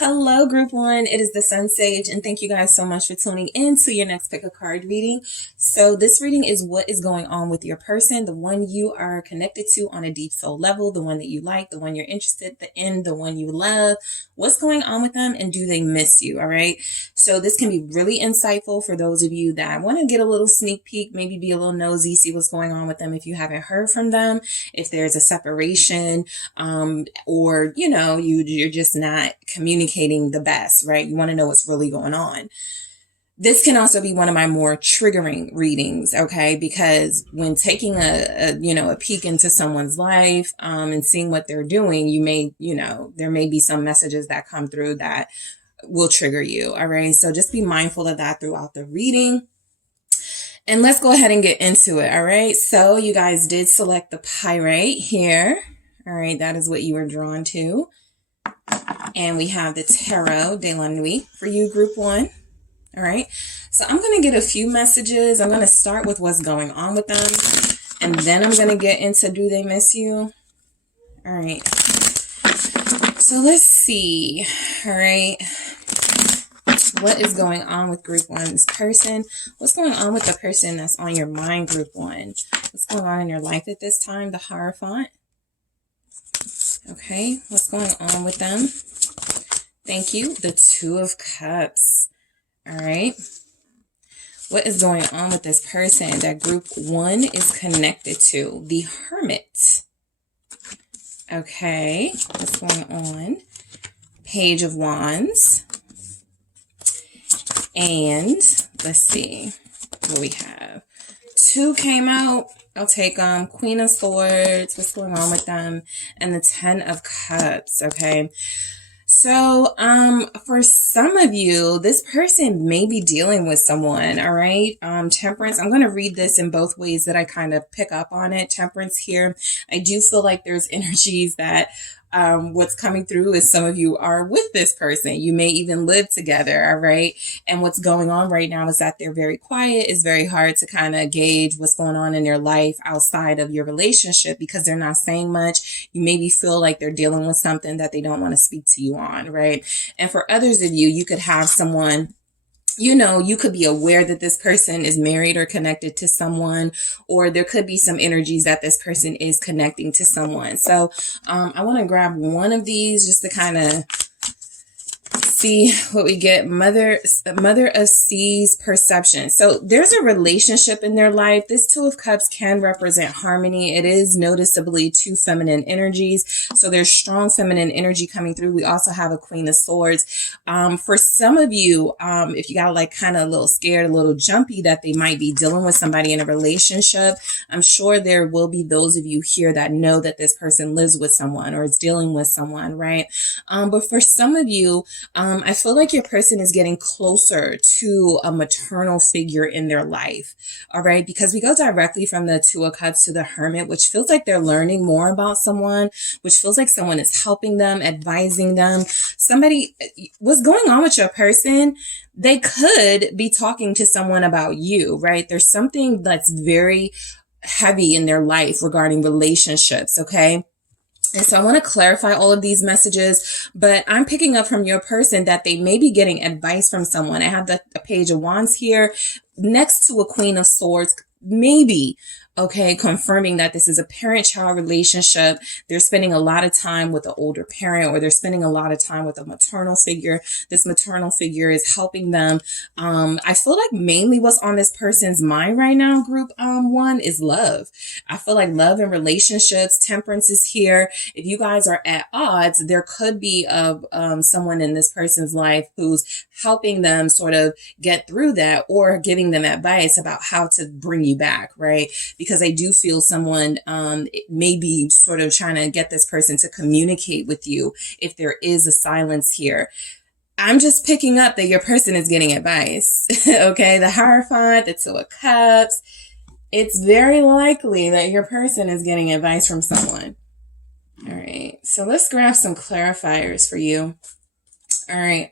Hello, Group 1. It is the SunSage, and thank you guys so much for tuning in to your next pick a card reading. So this reading is what is going on with your person, the one you are connected to on a deep soul level, the one that you like, the one you're interested in, the one you love. What's going on with them, and do they miss you? All right. So this can be really insightful for those of you that want to get a little sneak peek, maybe be a little nosy, see what's going on with them if you haven't heard from them, if there's a separation, or you're just not communicating the best, right? You want to know what's really going on. This can also be one of my more triggering readings, okay? Because when taking a peek into someone's life, and seeing what they're doing, there may be some messages that come through that will trigger you, all right? So just be mindful of that throughout the reading. And let's go ahead and get into it, all right? So you guys did select the pyrite here. All right, that is what you were drawn to. And we have the Tarot de la Nuit for you, Group 1. All right, so I'm going to get a few messages. I'm going to start with what's going on with them, and then I'm going to get into do they miss you? All right, so let's see. All right, what is going on with Group 1's person? What's going on with the person that's on your mind, Group 1? What's going on in your life at this time? The Hierophant. Okay, what's going on with them? Thank you. The Two of Cups. All right. What is going on with this person that Group 1 is connected to? The Hermit. Okay, what's going on? Page of Wands. And let's see what we have. 2 came out. I'll take them. Queen of Swords. What's going on with them? And the 10 of Cups. Okay. So, for some of you, this person may be dealing with someone. All right. Temperance. I'm going to read this in both ways that I kind of pick up on it. Temperance here. I do feel like there's energies that what's coming through is some of you are with this person. You may even live together, all right? And what's going on right now is that they're very quiet. It's very hard to kind of gauge what's going on in their life outside of your relationship because they're not saying much. You maybe feel like they're dealing with something that they don't want to speak to you on, right? And for others of you, you could have someone, you could be aware that this person is married or connected to someone, or there could be some energies that this person is connecting to someone. So I want to grab one of these just to kind of see what we get. Mother of C's perception. So there's a relationship in their life. This Two of Cups can represent harmony. It is noticeably 2 feminine energies. So there's strong feminine energy coming through. We also have a Queen of Swords. For some of you, if you got like kind of a little scared, a little jumpy that they might be dealing with somebody in a relationship, I'm sure there will be those of you here that know that this person lives with someone or is dealing with someone, right? But for some of you, I feel like your person is getting closer to a maternal figure in their life. All right. Because we go directly from the Two of Cups to the Hermit, which feels like they're learning more about someone, which feels like someone is helping them, advising them. What's going on with your person? They could be talking to someone about you, right? There's something that's very heavy in their life regarding relationships. Okay. And so I want to clarify all of these messages, but I'm picking up from your person that they may be getting advice from someone. I have a Page of Wands here next to a Queen of Swords, maybe. Okay, confirming that this is a parent-child relationship. They're spending a lot of time with the older parent, or they're spending a lot of time with a maternal figure. This maternal figure is helping them. I feel like mainly what's on this person's mind right now, Group 1, is love. I feel like love and relationships. Temperance is here. If you guys are at odds, there could be someone in this person's life who's helping them sort of get through that, or giving them advice about how to bring you back, right? Because I do feel someone may be sort of trying to get this person to communicate with you if there is a silence here. I'm just picking up that your person is getting advice. Okay, the Hierophant, the Two of Cups. It's very likely that your person is getting advice from someone. All right, so let's grab some clarifiers for you. All right,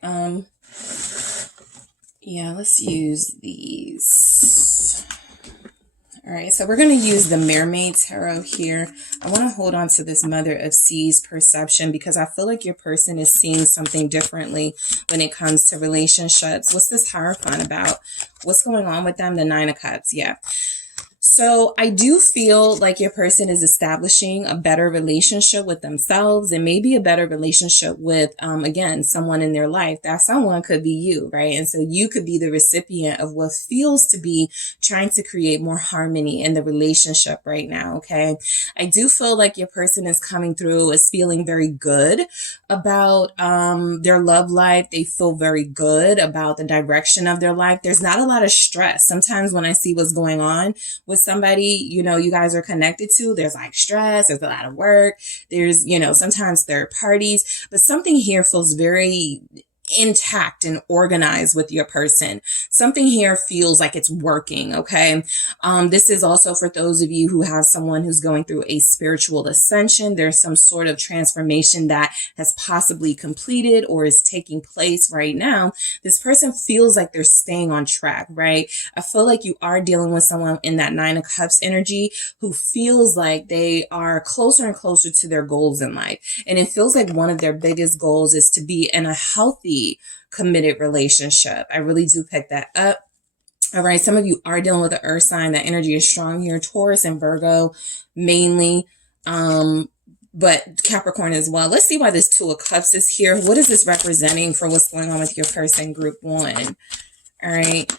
yeah, let's use these. All right, so we're going to use the Mermaid Tarot here. I want to hold on to this Mother of Seas perception because I feel like your person is seeing something differently when it comes to relationships. What's this Hierophant about? What's going on with them? The Nine of Cups, yeah. So I do feel like your person is establishing a better relationship with themselves and maybe a better relationship with, again, someone in their life. That someone could be you, right? And so you could be the recipient of what feels to be trying to create more harmony in the relationship right now, okay? I do feel like your person is coming through, is feeling very good about their love life. They feel very good about the direction of their life. There's not a lot of stress. Sometimes when I see what's going on with somebody, you know, you guys are connected to, there's like stress, there's a lot of work, there's, you know, sometimes third parties, but something here feels very intact and organized with your person. Something here feels like it's working, okay? This is also for those of you who have someone who's going through a spiritual ascension. There's some sort of transformation that has possibly completed or is taking place right now. This person feels like they're staying on track, right? I feel like you are dealing with someone in that Nine of Cups energy who feels like they are closer and closer to their goals in life. And it feels like one of their biggest goals is to be in a healthy, committed relationship. I really do pick that up. All right. Some of you are dealing with the earth sign. That energy is strong here. Taurus and Virgo mainly. But Capricorn as well. Let's see why this Two of Cups is here. What is this representing for what's going on with your person, group one? All right.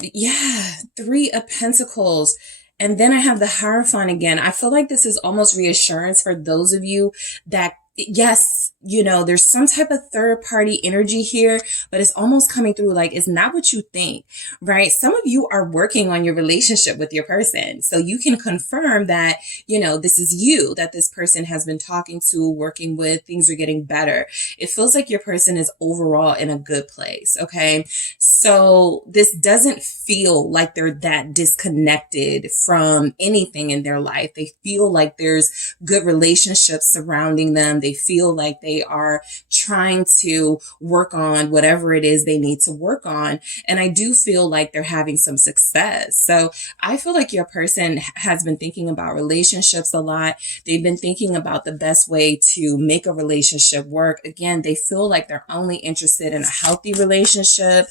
Yeah. Three of Pentacles. And then I have the Hierophant again. I feel like this is almost reassurance for those of you that, yes, you know, there's some type of third party energy here, but it's almost coming through like it's not what you think, right? Some of you are working on your relationship with your person. So you can confirm that, you know, this is you that this person has been talking to, working with, things are getting better. It feels like your person is overall in a good place, okay? So this doesn't feel like they're that disconnected from anything in their life. They feel like there's good relationships surrounding them. They feel like they are trying to work on whatever it is they need to work on. And I do feel like they're having some success. So I feel like your person has been thinking about relationships a lot. They've been thinking about the best way to make a relationship work. Again, they feel like they're only interested in a healthy relationship.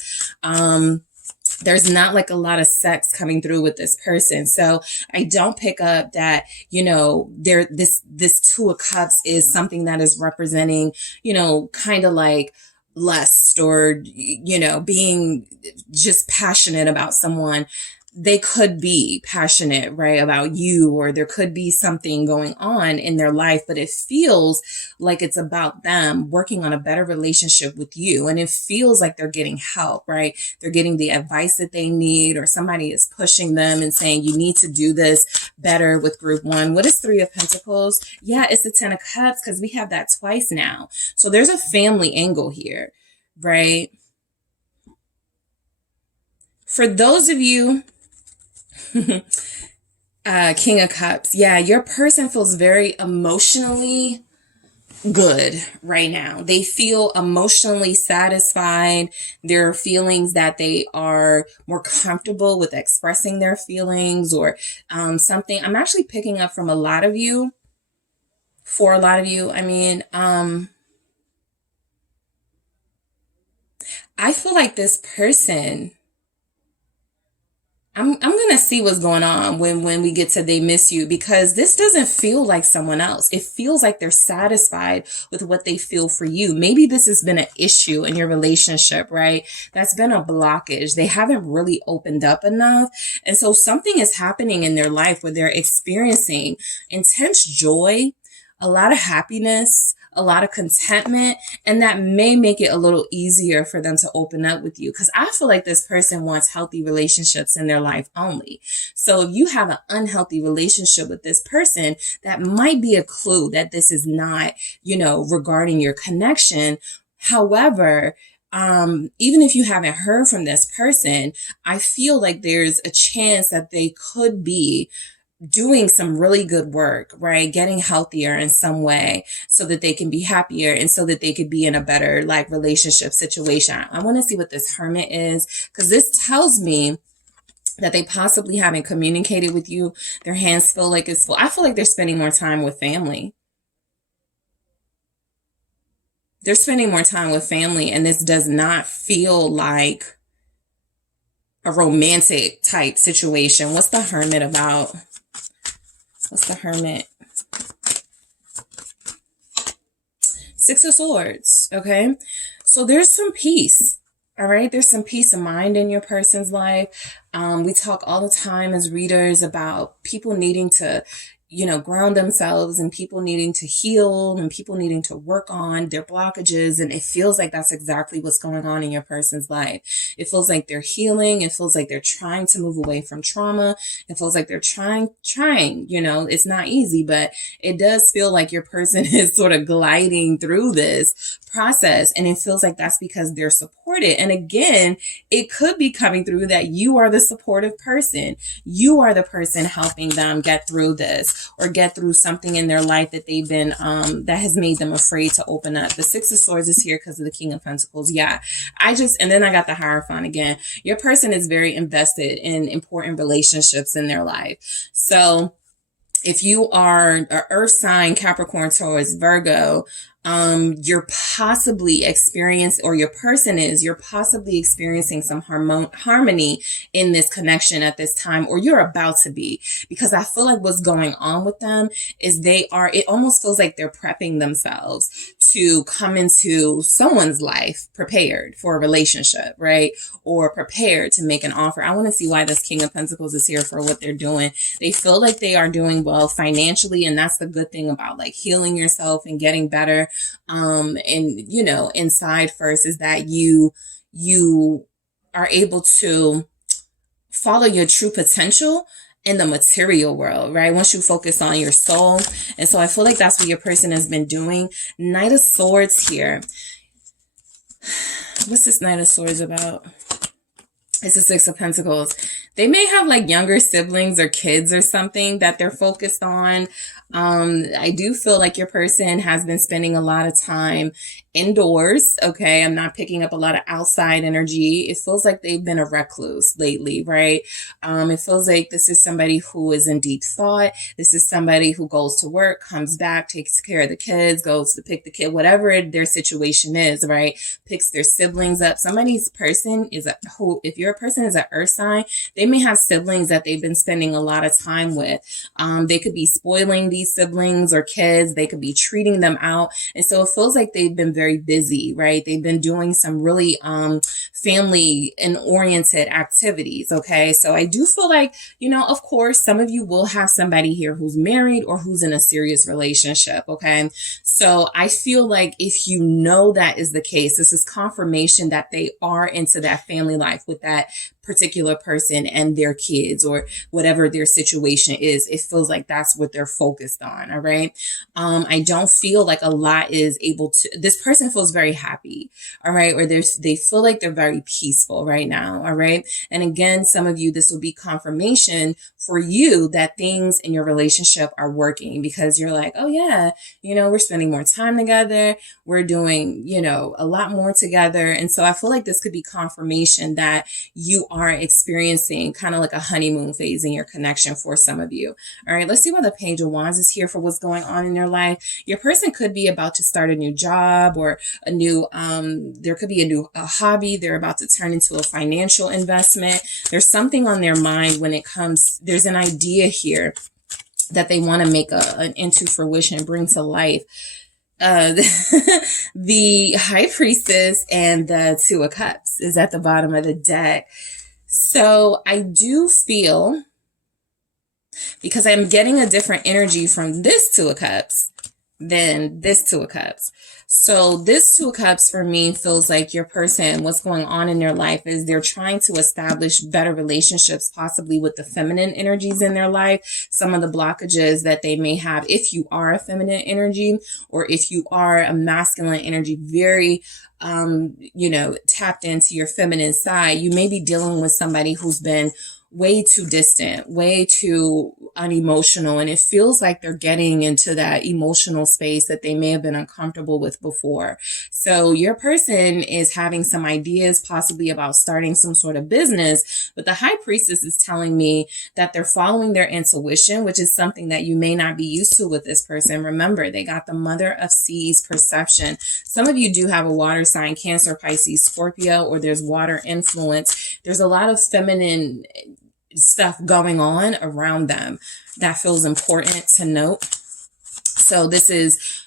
There's not like a lot of sex coming through with this person. So I don't pick up that, you know, this Two of Cups is something that is representing, you know, kind of like lust or, you know, being just passionate about someone. They could be passionate, right, about you, or there could be something going on in their life, but it feels like it's about them working on a better relationship with you. And it feels like they're getting help, right? They're getting the advice that they need, or somebody is pushing them and saying, you need to do this better with group one. What is Three of Pentacles? Yeah, it's the Ten of Cups because we have that twice now. So there's a family angle here, right? For those of you King of Cups. Yeah, your person feels very emotionally good right now. They feel emotionally satisfied. There are feelings that they are more comfortable with expressing their feelings or something. I'm actually picking up from a lot of you. For a lot of you, I mean, I feel like this person, I'm going to see what's going on when we get to they miss you, because this doesn't feel like someone else. It feels like they're satisfied with what they feel for you. Maybe this has been an issue in your relationship, right? That's been a blockage. They haven't really opened up enough. And so something is happening in their life where they're experiencing intense joy, a lot of happiness, a lot of contentment, and that may make it a little easier for them to open up with you. Because I feel like this person wants healthy relationships in their life only. So if you have an unhealthy relationship with this person, that might be a clue that this is not, you know, regarding your connection. However, even if you haven't heard from this person, I feel like there's a chance that they could be doing some really good work, right? Getting healthier in some way so that they can be happier and so that they could be in a better like relationship situation. I want to see what this Hermit is, because this tells me that they possibly haven't communicated with you. Their hands feel like it's full. I feel like they're spending more time with family. They're spending more time with family, and this does not feel like a romantic type situation. What's the Hermit about? What's the Hermit? Six of Swords, okay? So there's some peace, all right? There's some peace of mind in your person's life. We talk all the time as readers about people needing to, you know, ground themselves, and people needing to heal, and people needing to work on their blockages. And it feels like that's exactly what's going on in your person's life. It feels like they're healing. It feels like they're trying to move away from trauma. It feels like they're trying, you know, it's not easy, but it does feel like your person is sort of gliding through this process. And it feels like that's because they're supported. And again, it could be coming through that you are the supportive person. You are the person helping them get through this, or get through something in their life that they've been, that has made them afraid to open up. The Six of Swords is here because of the King of Pentacles. Yeah. And then I got the Hierophant again. Your person is very invested in important relationships in their life. So if you are an earth sign, Capricorn, Taurus, Virgo, you're possibly you're possibly experiencing some harmony in this connection at this time, or you're about to be, because I feel like what's going on with them is it almost feels like they're prepping themselves to come into someone's life prepared for a relationship, right? Or prepared to make an offer. I want to see why this King of Pentacles is here for what they're doing. They feel like they are doing well financially, and that's the good thing about like healing yourself and getting better. And you know, inside first is that you are able to follow your true potential in the material world, right? Once you focus on your soul. And so I feel like that's what your person has been doing. Knight of Swords here. What's this Knight of Swords about? It's the Six of Pentacles. They may have like younger siblings or kids or something that they're focused on. I do feel like your person has been spending a lot of time indoors. Okay. I'm not picking up a lot of outside energy. It feels like they've been a recluse lately, right? It feels like this is somebody who is in deep thought. This is somebody who goes to work, comes back, takes care of the kids, goes to pick the kid, whatever their situation is, right? Picks their siblings up. Somebody's person is if your person is an earth sign, they may have siblings that they've been spending a lot of time with. They could be spoiling these siblings or kids. They could be treating them out. And so it feels like they've been very busy, right? They've been doing some really family and oriented activities. Okay. So I do feel like, you know, of course, some of you will have somebody here who's married or who's in a serious relationship. Okay. So I feel like if you know that is the case, this is confirmation that they are into that family life with that particular person and their kids, or whatever their situation is. It feels like that's what they're focused on. All right. I don't feel like a lot is able to, this person feels very happy. All right. Or they feel like they're very peaceful right now. All right. And again, some of you, this will be confirmation for you that things in your relationship are working, because you're like, oh yeah, you know, we're spending more time together. We're doing, you know, a lot more together. And so I feel like this could be confirmation that you are experiencing kind of like a honeymoon phase in your connection for some of you. All right, let's see why the Page of Wands is here for what's going on in their life. Your person could be about to start a new job, or a new, there could be a hobby. They're about to turn into a financial investment. There's something on their mind when it comes, there's an idea here that they want to make into fruition, bring to life. The High Priestess and the Two of Cups is at the bottom of the deck. So I do feel, because I'm getting a different energy from this Two of Cups than this Two of Cups. So this Two of Cups for me feels like your person, what's going on in their life is they're trying to establish better relationships, possibly with the feminine energies in their life. Some of the blockages that they may have, if you are a feminine energy, or if you are a masculine energy, very you know, tapped into your feminine side, you may be dealing with somebody who's been way too distant, way too unemotional, and it feels like they're getting into that emotional space that they may have been uncomfortable with before. So your person is having some ideas possibly about starting some sort of business, but the High Priestess is telling me that they're following their intuition, which is something that you may not be used to with this person. Remember, they got the Mother of Seas perception. Some of you do have a water sign, Cancer, Pisces, Scorpio, or there's water influence. There's a lot of feminine stuff going on around them that feels important to note. So this is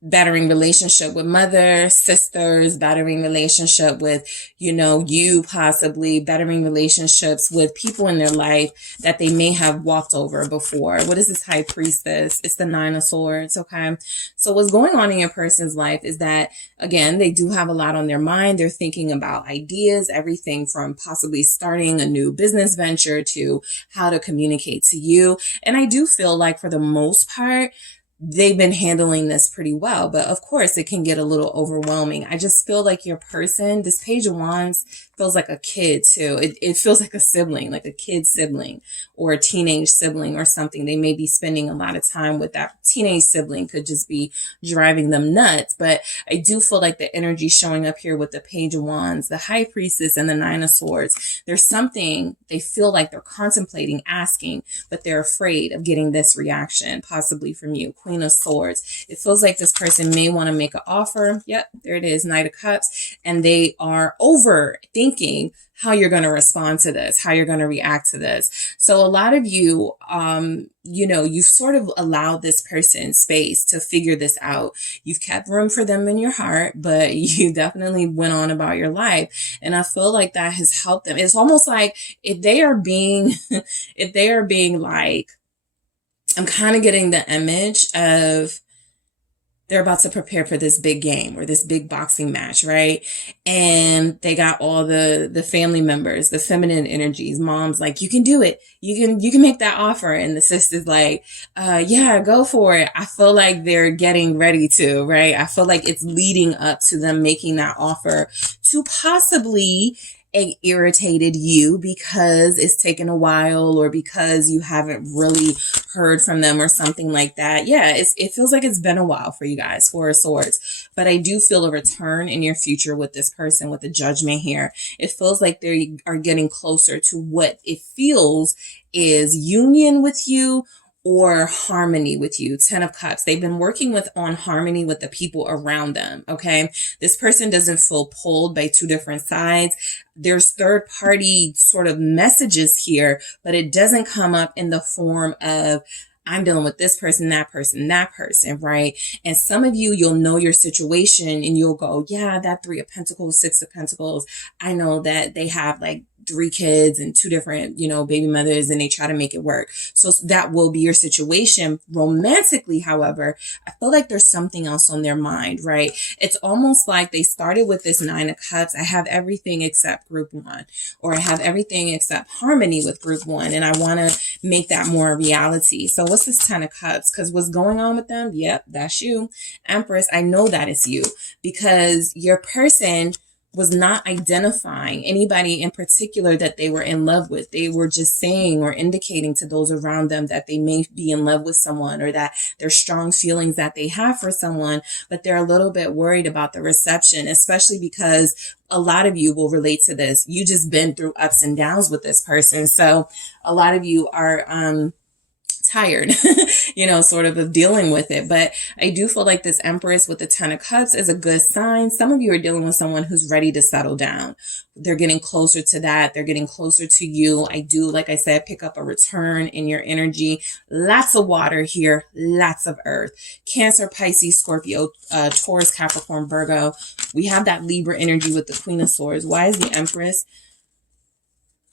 bettering relationship with mother, sisters, bettering relationship with, you possibly, bettering relationships with people in their life that they may have walked over before. What is this High Priestess? It's the Nine of Swords, okay? So what's going on in your person's life is that, again, they do have a lot on their mind. They're thinking about ideas, everything from possibly starting a new business venture to how to communicate to you. And I do feel like for the most part, they've been handling this pretty well, but of course it can get a little overwhelming. I just feel like your person, this Page of Wands feels like a kid too. It feels like a sibling, like a kid sibling or a teenage sibling or something. They may be spending a lot of time with that teenage sibling, could just be driving them nuts. But I do feel like the energy showing up here with the Page of Wands, the High Priestess, and the Nine of Swords, there's something they feel like they're contemplating asking, but they're afraid of getting this reaction, possibly from you. Queen of Swords. It feels like this person may want to make an offer. Yep, there it is, Knight of Cups. And they are overthinking how you're going to respond to this, how you're going to react to this. So a lot of you, you've sort of allowed this person space to figure this out. You've kept room for them in your heart, but you definitely went on about your life. And I feel like that has helped them. It's almost like if they are being like, I'm kind of getting the image of they're about to prepare for this big game or this big boxing match, right? And they got all the family members, the feminine energies. Mom's like, you can do it. You can make that offer. And the sister's like, yeah, go for it. I feel like they're getting ready to, right? I feel like it's leading up to them making that offer to possibly irritated you because it's taken a while or because you haven't really heard from them or something like that. Yeah, it feels like it's been a while for you guys, Four of Swords. But I do feel a return in your future with this person, with the Judgment here. It feels like they are getting closer to what it feels is union with you or harmony with you. 10 of Cups. They've been working on harmony with the people around them. Okay. This person doesn't feel pulled by two different sides. There's third party sort of messages here, but it doesn't come up in the form of, I'm dealing with this person, that person, right? And some of you, you'll know your situation and you'll go, yeah, that Three of Pentacles, Six of Pentacles. I know that they have like 3 kids and 2 different, baby mothers, and they try to make it work. So that will be your situation. Romantically, however, I feel like there's something else on their mind, right? It's almost like they started with this 9 of Cups. I have everything except group 1, or I have everything except harmony with group 1. And I want to make that more a reality. So what's this 10 of Cups? Because what's going on with them? Yep, that's you. Empress, I know that it's you because your person was not identifying anybody in particular that they were in love with. They were just saying or indicating to those around them that they may be in love with someone or that there's strong feelings that they have for someone, but they're a little bit worried about the reception, especially because a lot of you will relate to this. You just been through ups and downs with this person. So a lot of you are, tired, sort of dealing with it. But I do feel like this Empress with the 10 of Cups is a good sign. Some of you are dealing with someone who's ready to settle down. They're getting closer to that. They're getting closer to you. I do, like I said, pick up a return in your energy. Lots of water here, lots of earth. Cancer, Pisces, Scorpio, Taurus, Capricorn, Virgo. We have that Libra energy with the Queen of Swords. Why is the Empress?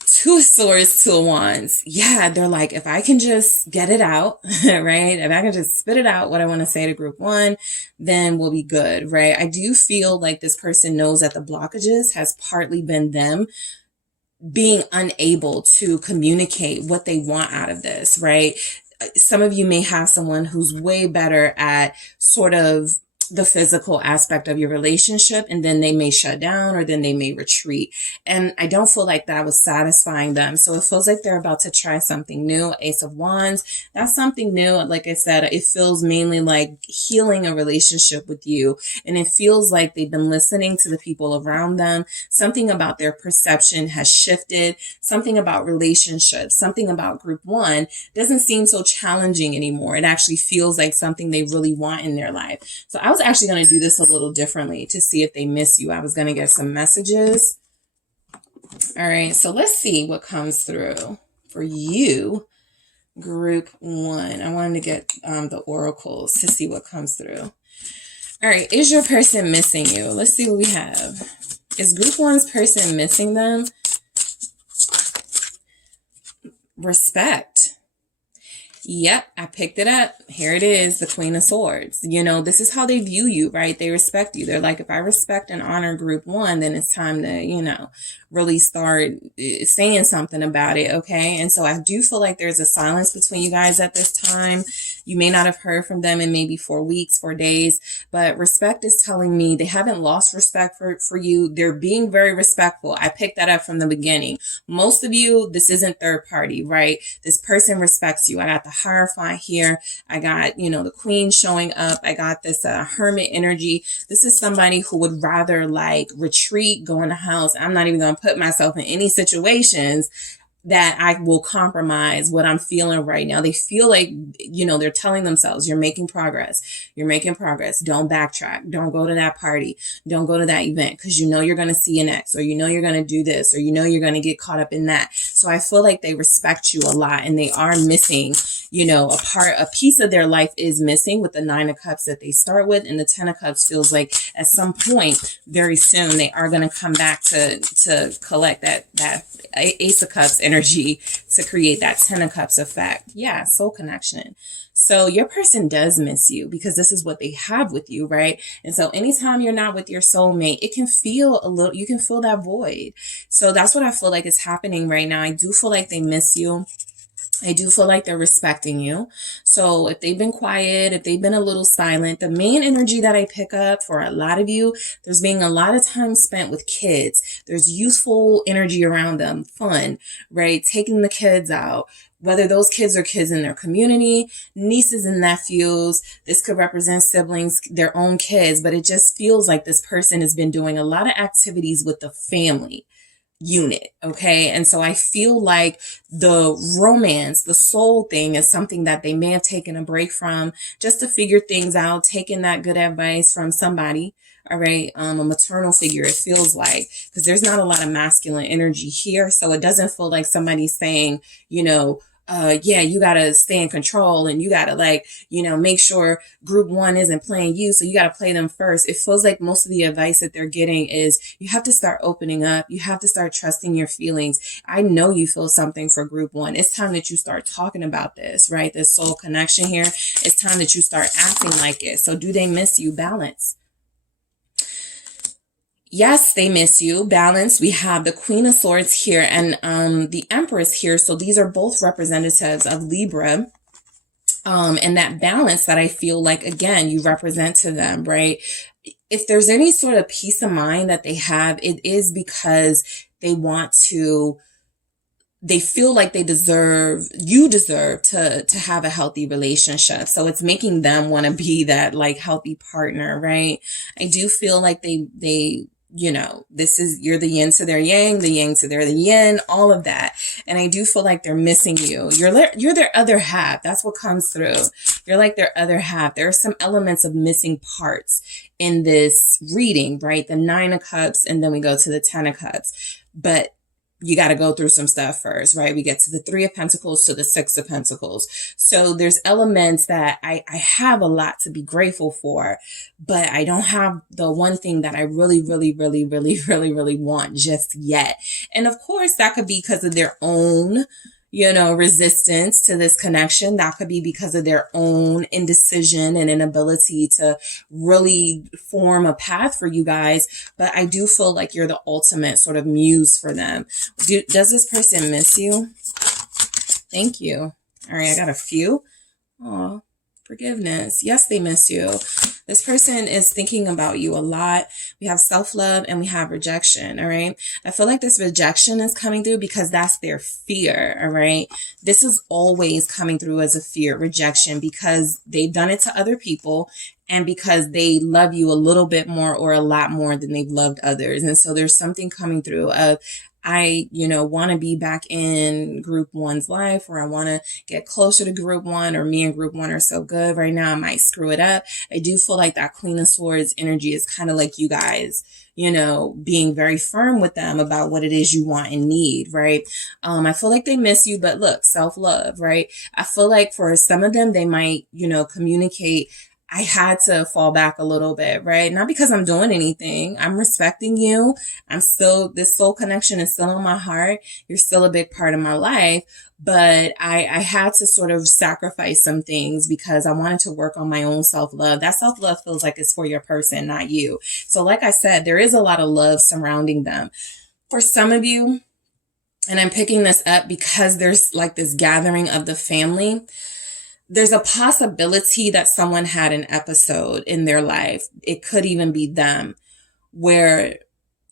2 of Swords, 2 of Wands. Yeah, they're like, if I can just get it out, right? If I can just spit it out, what I want to say to group 1, then we'll be good, right? I do feel like this person knows that the blockages has partly been them being unable to communicate what they want out of this, right? Some of you may have someone who's way better at sort of the physical aspect of your relationship, and then they may shut down or then they may retreat. And I don't feel like that was satisfying them. So it feels like they're about to try something new. Ace of Wands, that's something new. Like I said, it feels mainly like healing a relationship with you. And it feels like they've been listening to the people around them. Something about their perception has shifted. Something about relationships, something about group one doesn't seem so challenging anymore. It actually feels like something they really want in their life. So I was actually going to do this a little differently to see if they miss you. I was going to get some messages. All right, so let's see what comes through for you, group one. I wanted to get the oracles to see what comes through. All right, is your person missing you? Let's see what we have. Is group one's person missing them? Respect. Yep, I picked it up. Here it is, the Queen of Swords. You know, this is how they view you, right? They respect you. They're like, if I respect and honor group one, then it's time to, you know, really start saying something about it, okay? And so I do feel like there's a silence between you guys at this time. You may not have heard from them in maybe 4 weeks, 4 days, but respect is telling me they haven't lost respect for you. They're being very respectful. I picked that up from the beginning. Most of you, this isn't third party, right? This person respects you. I got the Hierophant here. I got, you know, the Queen showing up. I got this Hermit energy. This is somebody who would rather like retreat, go in the house. I'm not even going to put myself in any situations that I will compromise what I'm feeling right now. They feel like, you know, they're telling themselves, you're making progress. You're making progress. Don't backtrack. Don't go to that party. Don't go to that event because you know you're going to see an ex, or you know you're going to do this, or you know you're going to get caught up in that. So I feel like they respect you a lot, and they are missing, you know, a piece of their life is missing with the 9 of Cups that they start with. And the 10 of Cups feels like at some point very soon they are going to come back to collect that Ace of Cups energy to create that 10 of Cups effect. Yeah, soul connection. So your person does miss you because this is what they have with you, right? And so anytime you're not with your soulmate, it can feel a little, you can feel that void. So that's what I feel like is happening right now. I do feel like they miss you. I do feel like they're respecting you. So if they've been quiet, if they've been a little silent, the main energy that I pick up for a lot of you, there's being a lot of time spent with kids. There's youthful energy around them, fun, right? Taking the kids out, whether those kids are kids in their community, nieces and nephews. This could represent siblings, their own kids, but it just feels like this person has been doing a lot of activities with the family unit. Okay. And so I feel like the romance, the soul thing is something that they may have taken a break from just to figure things out, taking that good advice from somebody. All right. A maternal figure, it feels like, because there's not a lot of masculine energy here. So it doesn't feel like somebody's saying, you know, yeah, you got to stay in control and you got to like, you know, make sure group one isn't playing you. So you got to play them first. It feels like most of the advice that they're getting is you have to start opening up. You have to start trusting your feelings. I know you feel something for group one. It's time that you start talking about this, right? This soul connection here. It's time that you start acting like it. So do they miss you? Balance. Yes, they miss you. Balance. We have the Queen of Swords here and the Empress here. So these are both representatives of Libra. And that balance that I feel like, again, you represent to them, right? If there's any sort of peace of mind that they have, it is because they want to, they feel like you deserve to have a healthy relationship. So it's making them want to be that like healthy partner, right? I do feel like they, you know, you're the yin to their yang, the yang to their yin, all of that. And I do feel like they're missing you. You're their other half. That's what comes through. You're like their other half. There are some elements of missing parts in this reading, right? The 9 of Cups, and then we go to the 10 of Cups. But you got to go through some stuff first, right? We get to the 3 of Pentacles to the 6 of Pentacles. So there's elements that I have a lot to be grateful for, but I don't have the one thing that I really want just yet. And of course, that could be because of their own, you know, resistance to this connection. That could be because of their own indecision and inability to really form a path for you guys. But I do feel like you're the ultimate sort of muse for them. Does this person miss you? Thank you. All right, I got a few. Aw. Forgiveness. Yes, they miss you. This person is thinking about you a lot. We have self-love and we have rejection, all right? I feel like this rejection is coming through because that's their fear, all right? This is always coming through as a fear, rejection, because they've done it to other people and because they love you a little bit more or a lot more than they've loved others. And so there's something coming through of, I, want to be back in group one's life, or I want to get closer to group one, or me and group one are so good right now, I might screw it up. I do feel like that Queen of Swords energy is kind of like you guys, being very firm with them about what it is you want and need, right? I feel like they miss you, but look, self-love, right? I feel like for some of them, they might, communicate, I had to fall back a little bit, right? Not because I'm doing anything. I'm respecting you. This soul connection is still in my heart. You're still a big part of my life, but I had to sort of sacrifice some things because I wanted to work on my own self-love. That self-love feels like it's for your person, not you. So like I said, there is a lot of love surrounding them. For some of you, and I'm picking this up because there's like this gathering of the family, there's a possibility that someone had an episode in their life. It could even be them where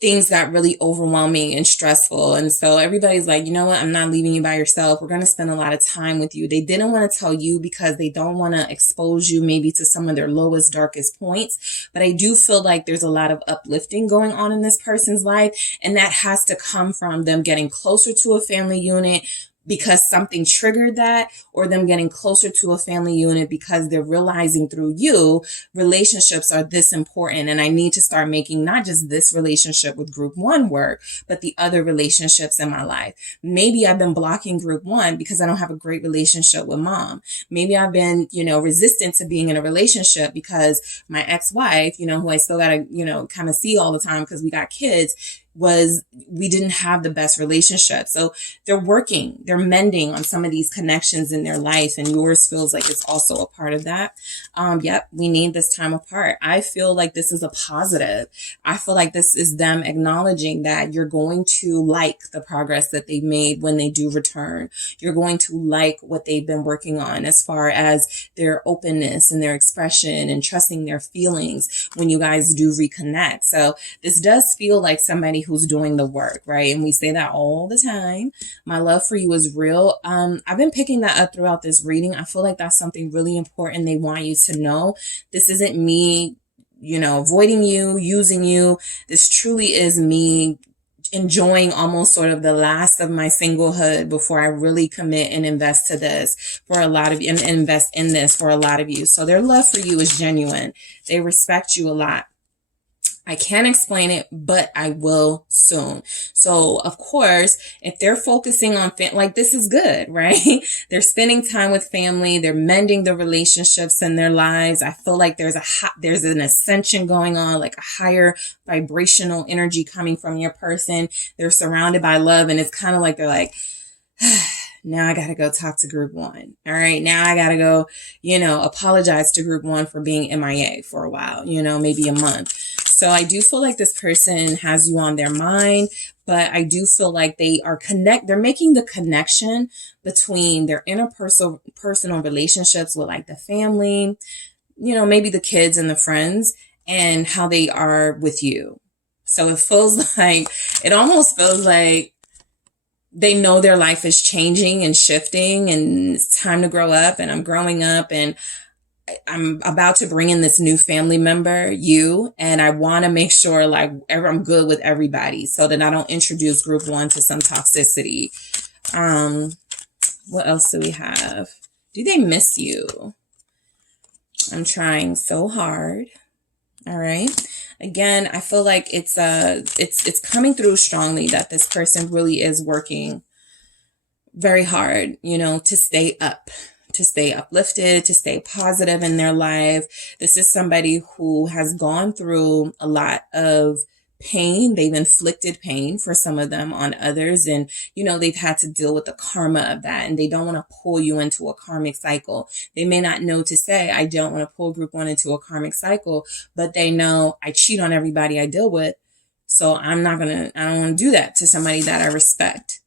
things got really overwhelming and stressful. And so everybody's like, you know what? I'm not leaving you by yourself. We're going to spend a lot of time with you. They didn't want to tell you because they don't want to expose you maybe to some of their lowest, darkest points. But I do feel like there's a lot of uplifting going on in this person's life. And that has to come from them getting closer to a family unit because something triggered that, or them getting closer to a family unit because they're realizing through you, relationships are this important. And I need to start making not just this relationship with group one work, but the other relationships in my life. Maybe I've been blocking group one because I don't have a great relationship with mom. Maybe I've been, resistant to being in a relationship because my ex-wife, who I still gotta, kind of see all the time because we got kids, we didn't have the best relationship. So they're mending on some of these connections in their life, and yours feels like it's also a part of that. Yep, we need this time apart. I feel like this is a positive. I feel like this is them acknowledging that you're going to like the progress that they've made when they do return. You're going to like what they've been working on as far as their openness and their expression and trusting their feelings when you guys do reconnect. So this does feel like somebody who's doing the work, right? And we say that all the time. My love for you is real. I've been picking that up throughout this reading. I feel like that's something really important they want you to know. This isn't me, avoiding you, using you. This truly is me enjoying almost sort of the last of my singlehood before I really commit and invest to this for a lot of you, and invest in this for a lot of you. So their love for you is genuine. They respect you a lot. I can't explain it, but I will soon. So of course, if they're focusing on this is good, right? They're spending time with family. They're mending the relationships in their lives. I feel like there's an ascension going on, like a higher vibrational energy coming from your person. They're surrounded by love, and it's kind of like they're like, now I got to go talk to group one. All right. Now I got to go, apologize to group one for being MIA for a while, maybe a month. So I do feel like this person has you on their mind, but I do feel like they're making the connection between their interpersonal relationships with like the family, maybe the kids and the friends, and how they are with you. So it almost feels like they know their life is changing and shifting, and it's time to grow up, and I'm growing up, and I'm about to bring in this new family member, you, and I want to make sure I'm good with everybody so that I don't introduce group one to some toxicity. What else do we have? Do they miss you? I'm trying so hard. All right. Again, I feel like it's coming through strongly that this person really is working very hard, to stay up, to stay uplifted, to stay positive in their life. This is somebody who has gone through a lot of pain. They've inflicted pain for some of them on others. And, they've had to deal with the karma of that. And they don't want to pull you into a karmic cycle. They may not know to say, I don't want to pull group one into a karmic cycle, but they know I cheat on everybody I deal with. So I don't want to do that to somebody that I respect.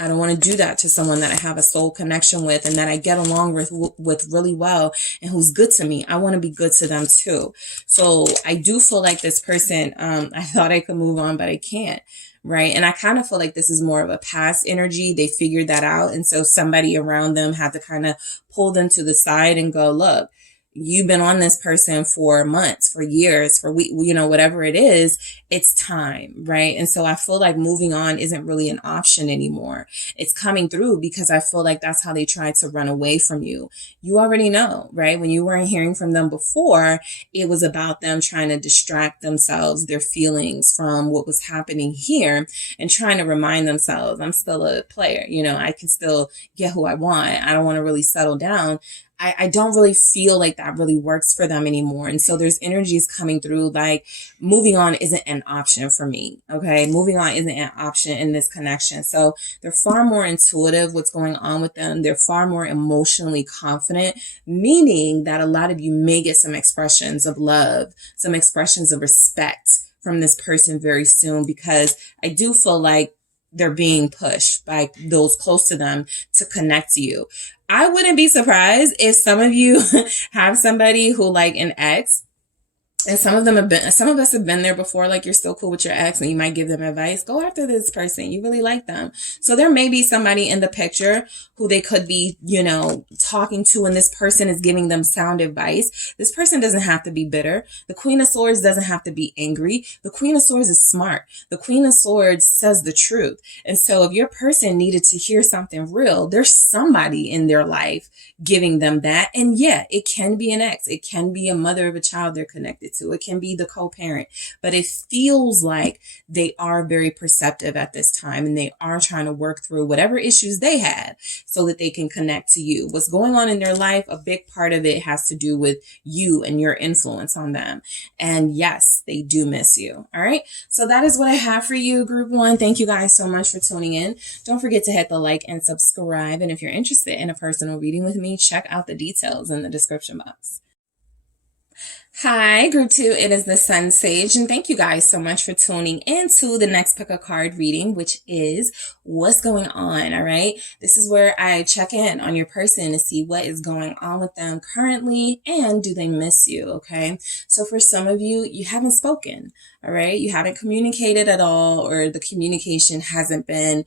I don't want to do that to someone that I have a soul connection with and that I get along with really well and who's good to me. I want to be good to them too. So I do feel like this person, I thought I could move on, but I can't. Right. And I kind of feel like this is more of a past energy. They figured that out. And so somebody around them had to kind of pull them to the side and go, look, you've been on this person for months, for years, for weeks, you know, whatever it is, it's time, right? And so I feel like moving on isn't really an option anymore. It's coming through because I feel like that's how they tried to run away from you. You already know, right? When you weren't hearing from them before, it was about them trying to distract themselves, their feelings from what was happening here and trying to remind themselves, I'm still a player, you know, I can still get who I want. I don't want to really settle down. I don't really feel like that really works for them anymore. And so there's energies coming through like moving on isn't an option for me. Okay. Moving on isn't an option in this connection. So they're far more intuitive what's going on with them. They're far more emotionally confident, meaning that a lot of you may get some expressions of love, some expressions of respect from this person very soon, because I do feel like they're being pushed by those close to them to connect to you. I wouldn't be surprised if some of you have somebody who like an ex, and some of us have been there before, like you're still cool with your ex and you might give them advice. Go after this person. You really like them. So there may be somebody in the picture who they could be, you know, talking to, and this person is giving them sound advice. This person doesn't have to be bitter. The Queen of Swords doesn't have to be angry. The Queen of Swords is smart. The Queen of Swords says the truth. And so if your person needed to hear something real, there's somebody in their life giving them that. And yeah, it can be an ex. It can be a mother of a child they're connected to. It can be the co-parent, but it feels like they are very perceptive at this time and they are trying to work through whatever issues they had so that they can connect to you. What's going on in their life, a big part of it has to do with you and your influence on them. And yes, they do miss you. All right. So that is what I have for you, group one. Thank you guys so much for tuning in. Don't forget to hit the like and subscribe. And if you're interested in a personal reading with me, check out the details in the description box. Hi, group two. It is the SunSage, and thank you guys so much for tuning into the next pick a card reading, which is what's going on. All right. This is where I check in on your person to see what is going on with them currently and do they miss you. Okay. So for some of you, you haven't spoken. All right. You haven't communicated at all, or the communication hasn't been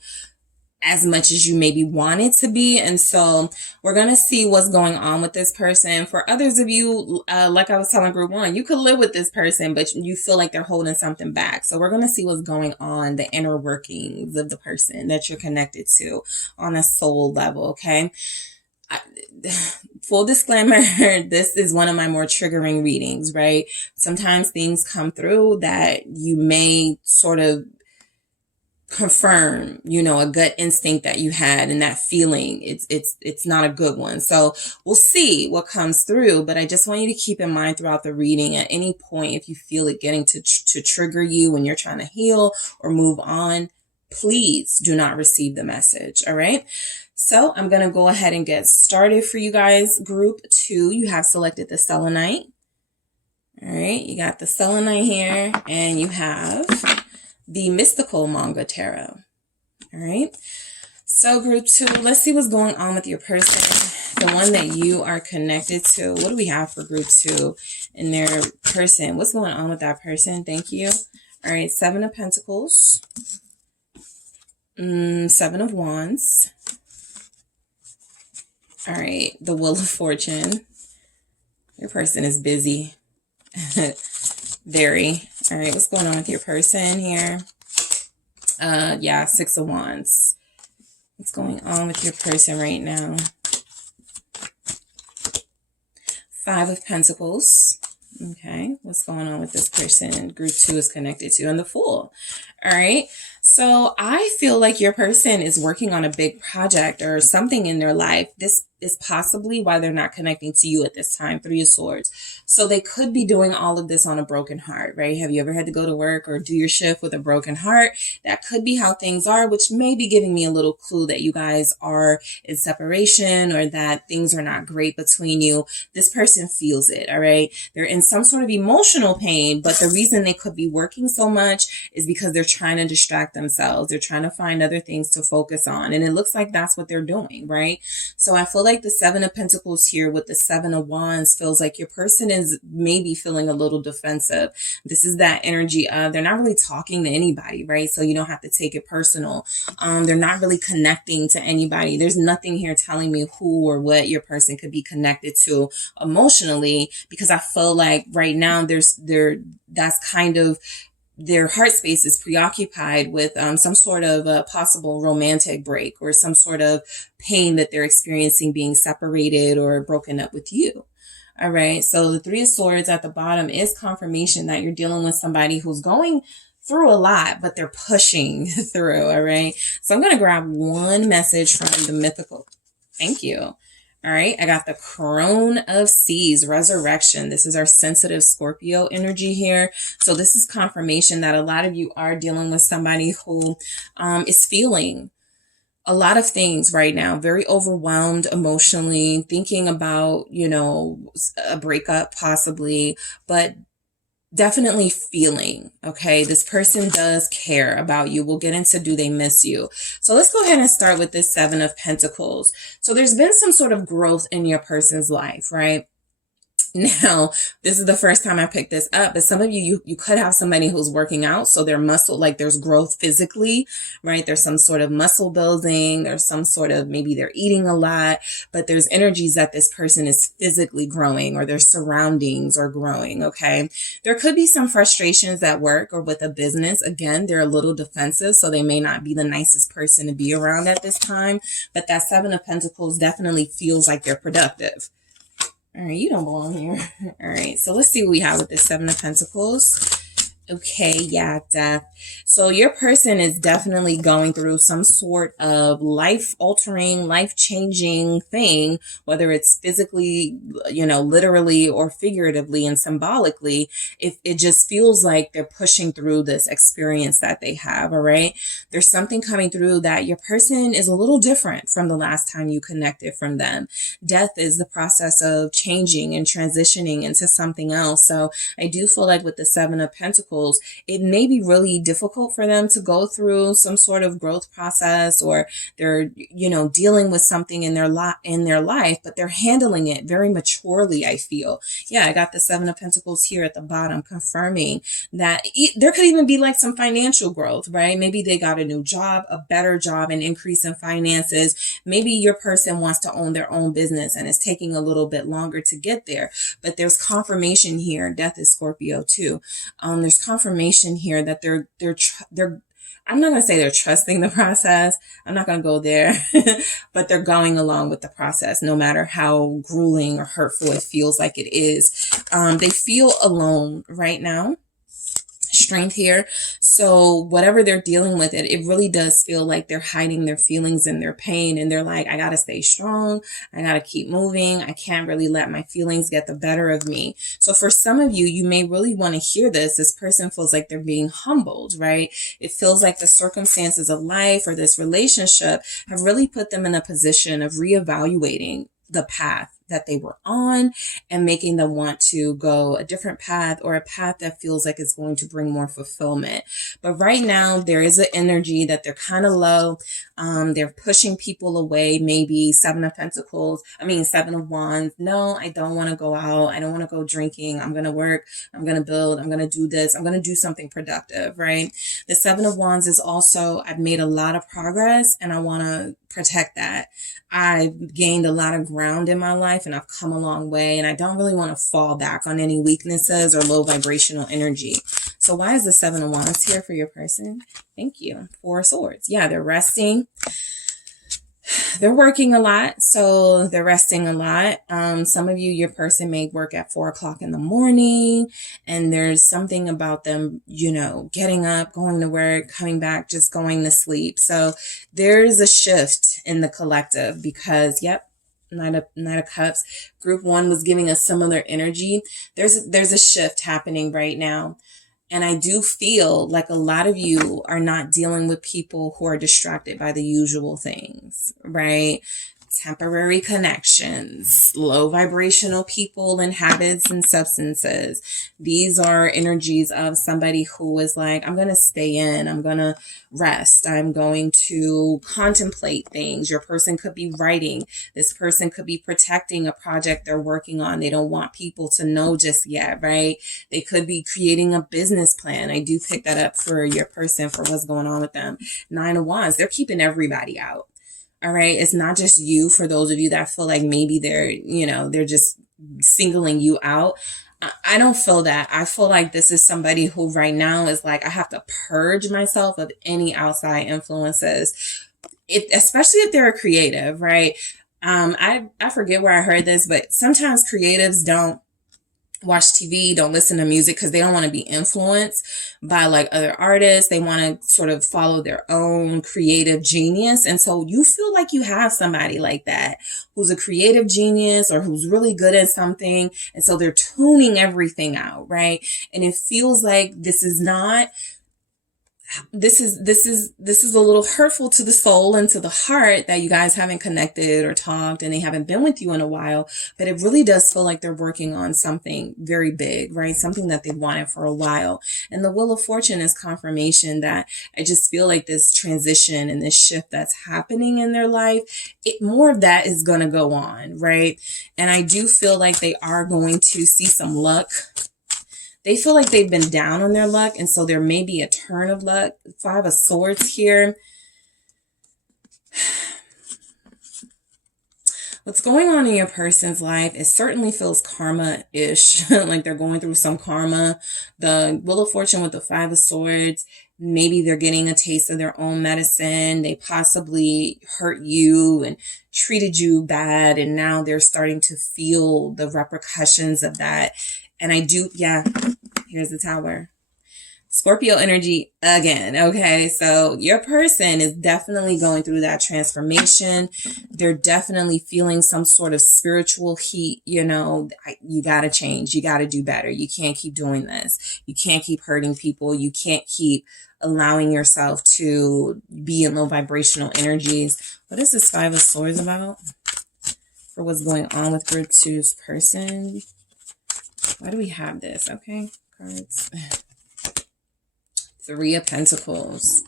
as much as you maybe want it to be. And so we're going to see what's going on with this person. For others of you, like I was telling group one, you could live with this person, but you feel like they're holding something back. So we're going to see what's going on, the inner workings of the person that you're connected to on a soul level. Okay. Full disclaimer, this is one of my more triggering readings, right? Sometimes things come through that you may sort of confirm, you know, a gut instinct that you had, and that feeling, it's not a good one. So we'll see what comes through, but I just want you to keep in mind throughout the reading, at any point, if you feel it getting to trigger you when you're trying to heal or move on, please do not receive the message. All right. So I'm going to go ahead and get started for you guys. Group two, you have selected the selenite. All right. You got the selenite here, and you have the mystical manga tarot. All right. So group two, let's see what's going on with your person, the one that you are connected to. What do we have for group two in their person? What's going on with that person? Thank you. All right. 7 of Pentacles. 7 of Wands. All right. The Wheel of Fortune. Your person is busy. Very. All right, what's going on with your person here? Yeah, 6 of Wands. What's going on with your person right now? 5 of Pentacles. Okay, what's going on with this person group two is connected to? And the Fool. All right, so I feel like your person is working on a big project or something in their life. This is possibly why they're not connecting to you at this time. Three of Swords. So they could be doing all of this on a broken heart, right? Have you ever had to go to work or do your shift with a broken heart? That could be how things are, which may be giving me a little clue that you guys are in separation or that things are not great between you. This person feels it, all right? They're in some sort of emotional pain, but the reason they could be working so much is because they're trying to distract themselves. They're trying to find other things to focus on. And it looks like that's what they're doing, right? So I feel like the Seven of Pentacles here with the Seven of Wands feels like your person is maybe feeling a little defensive. This is that energy of they're not really talking to anybody, right? So you don't have to take it personal. They're not really connecting to anybody. There's nothing here telling me who or what your person could be connected to emotionally, because I feel like right now that's kind of their heart space is preoccupied with some sort of a possible romantic break or some sort of pain that they're experiencing being separated or broken up with you. All right. So the Three of Swords at the bottom is confirmation that you're dealing with somebody who's going through a lot, but they're pushing through. All right. So I'm going to grab one message from the mythical. Thank you. All right, I got the Crone of Seas, Resurrection. This is our sensitive Scorpio energy here. So this is confirmation that a lot of you are dealing with somebody who is feeling a lot of things right now, very overwhelmed emotionally, thinking about, you know, a breakup possibly, but definitely feeling, okay, this person does care about you. We'll get into do they miss you. So let's go ahead and start with this Seven of Pentacles. So there's been some sort of growth in your person's life, right? Now, this is the first time I picked this up, but some of you could have somebody who's working out. So their muscle, like there's growth physically, right? There's some sort of muscle building. There's some sort of, maybe they're eating a lot, but there's energies that this person is physically growing or their surroundings are growing. Okay. There could be some frustrations at work or with a business. Again, they're a little defensive, so they may not be the nicest person to be around at this time, but that Seven of Pentacles definitely feels like they're productive. All right, you don't belong here. All right, so let's see what we have with this Seven of Pentacles. Okay, yeah, Death. So your person is definitely going through some sort of life-altering, life-changing thing, whether it's physically, you know, literally or figuratively and symbolically. If it just feels like they're pushing through this experience that they have, all right? There's something coming through that your person is a little different from the last time you connected from them. Death is the process of changing and transitioning into something else. So I do feel like with the Seven of Pentacles, it may be really difficult for them to go through some sort of growth process, or they're, you know, dealing with something in their life, but they're handling it very maturely, I feel. Yeah, I got the Seven of Pentacles here at the bottom, confirming that there could even be like some financial growth, right? Maybe they got a new job, a better job, an increase in finances. Maybe your person wants to own their own business and it's taking a little bit longer to get there, but there's confirmation here. Death is Scorpio too. There's confirmation here that they're I'm not going to say they're trusting the process. I'm not going to go there, but they're going along with the process, no matter how grueling or hurtful it feels like it is. They feel alone right now. Strength here. So whatever they're dealing with, it really does feel like they're hiding their feelings and their pain. And they're like, I got to stay strong. I got to keep moving. I can't really let my feelings get the better of me. So for some of you, you may really want to hear this. This person feels like they're being humbled, right? It feels like the circumstances of life or this relationship have really put them in a position of reevaluating the path that they were on and making them want to go a different path, or a path that feels like it's going to bring more fulfillment. But right now there is an energy that they're kind of low. They're pushing people away. Maybe Seven of Wands. No, I don't want to go out. I don't want to go drinking. I'm going to work. I'm going to build. I'm going to do this. I'm going to do something productive, right? The Seven of Wands is also, I've made a lot of progress and I want to protect that. I've gained a lot of ground in my life and I've come a long way, and I don't really want to fall back on any weaknesses or low vibrational energy. So why is the Seven of Wands here for your person? Thank you. Four of Swords. Yeah, they're resting. They're working a lot, so they're resting a lot. Some of you, your person may work at 4 o'clock in the morning, and there's something about them, you know, getting up, going to work, coming back, just going to sleep. So there's a shift in the collective because, yep, Knight of Cups. Group 1 was giving a similar energy. There's a shift happening right now. And I do feel like a lot of you are not dealing with people who are distracted by the usual things, right? Temporary connections, low vibrational people and habits and substances. These are energies of somebody who is like, I'm going to stay in, I'm going to rest, I'm going to contemplate things. Your person could be writing. This person could be protecting a project they're working on. They don't want people to know just yet, right? They could be creating a business plan. I do pick that up for your person, for what's going on with them. 9 of Wands, they're keeping everybody out. All right. It's not just you. For those of you that feel like maybe they're just singling you out. I don't feel that. I feel like this is somebody who right now is like, I have to purge myself of any outside influences. Especially if they're a creative, right? I forget where I heard this, but sometimes creatives don't watch TV, don't listen to music because they don't want to be influenced by like other artists. They want to sort of follow their own creative genius. And so you feel like you have somebody like that who's a creative genius or who's really good at something. And so they're tuning everything out, right? And it feels like this is a little hurtful to the soul and to the heart that you guys haven't connected or talked and they haven't been with you in a while, but it really does feel like they're working on something very big, right? Something that they've wanted for a while. And the Wheel of Fortune is confirmation that I just feel like this transition and this shift that's happening in their life, more of that is going to go on, right? And I do feel like they are going to see some luck. They feel like they've been down on their luck, and so there may be a turn of luck. 5 of Swords here. What's going on in your person's life, it certainly feels karma-ish, like they're going through some karma. The Wheel of Fortune with the 5 of Swords, maybe they're getting a taste of their own medicine. They possibly hurt you and treated you bad, and now they're starting to feel the repercussions of that. And here's the Tower. Scorpio energy again. Okay, so your person is definitely going through that transformation. They're definitely feeling some sort of spiritual heat. You got to change. You got to do better. You can't keep doing this. You can't keep hurting people. You can't keep allowing yourself to be in low vibrational energies. What is this 5 of Swords about? For what's going on with Group 2's person? Why do we have this? Okay, cards. 3 of Pentacles.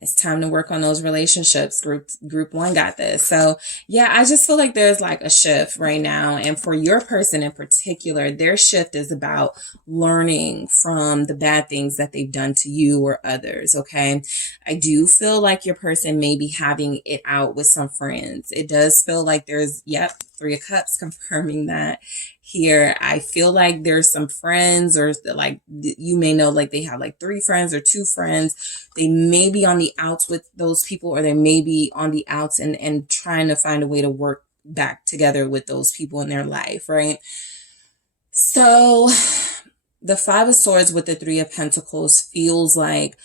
It's time to work on those relationships. Group 1 got this. So yeah, I just feel like there's like a shift right now. And for your person in particular, their shift is about learning from the bad things that they've done to you or others. Okay. I do feel like your person may be having it out with some friends. It does feel like there's, 3 of Cups confirming that here. I feel like there's some friends, or like you may know, like they have like 3 friends or 2 friends. They may be on the outs with those people, or they may be on the outs and trying to find a way to work back together with those people in their life, right? So the 5 of Swords with the 3 of Pentacles feels like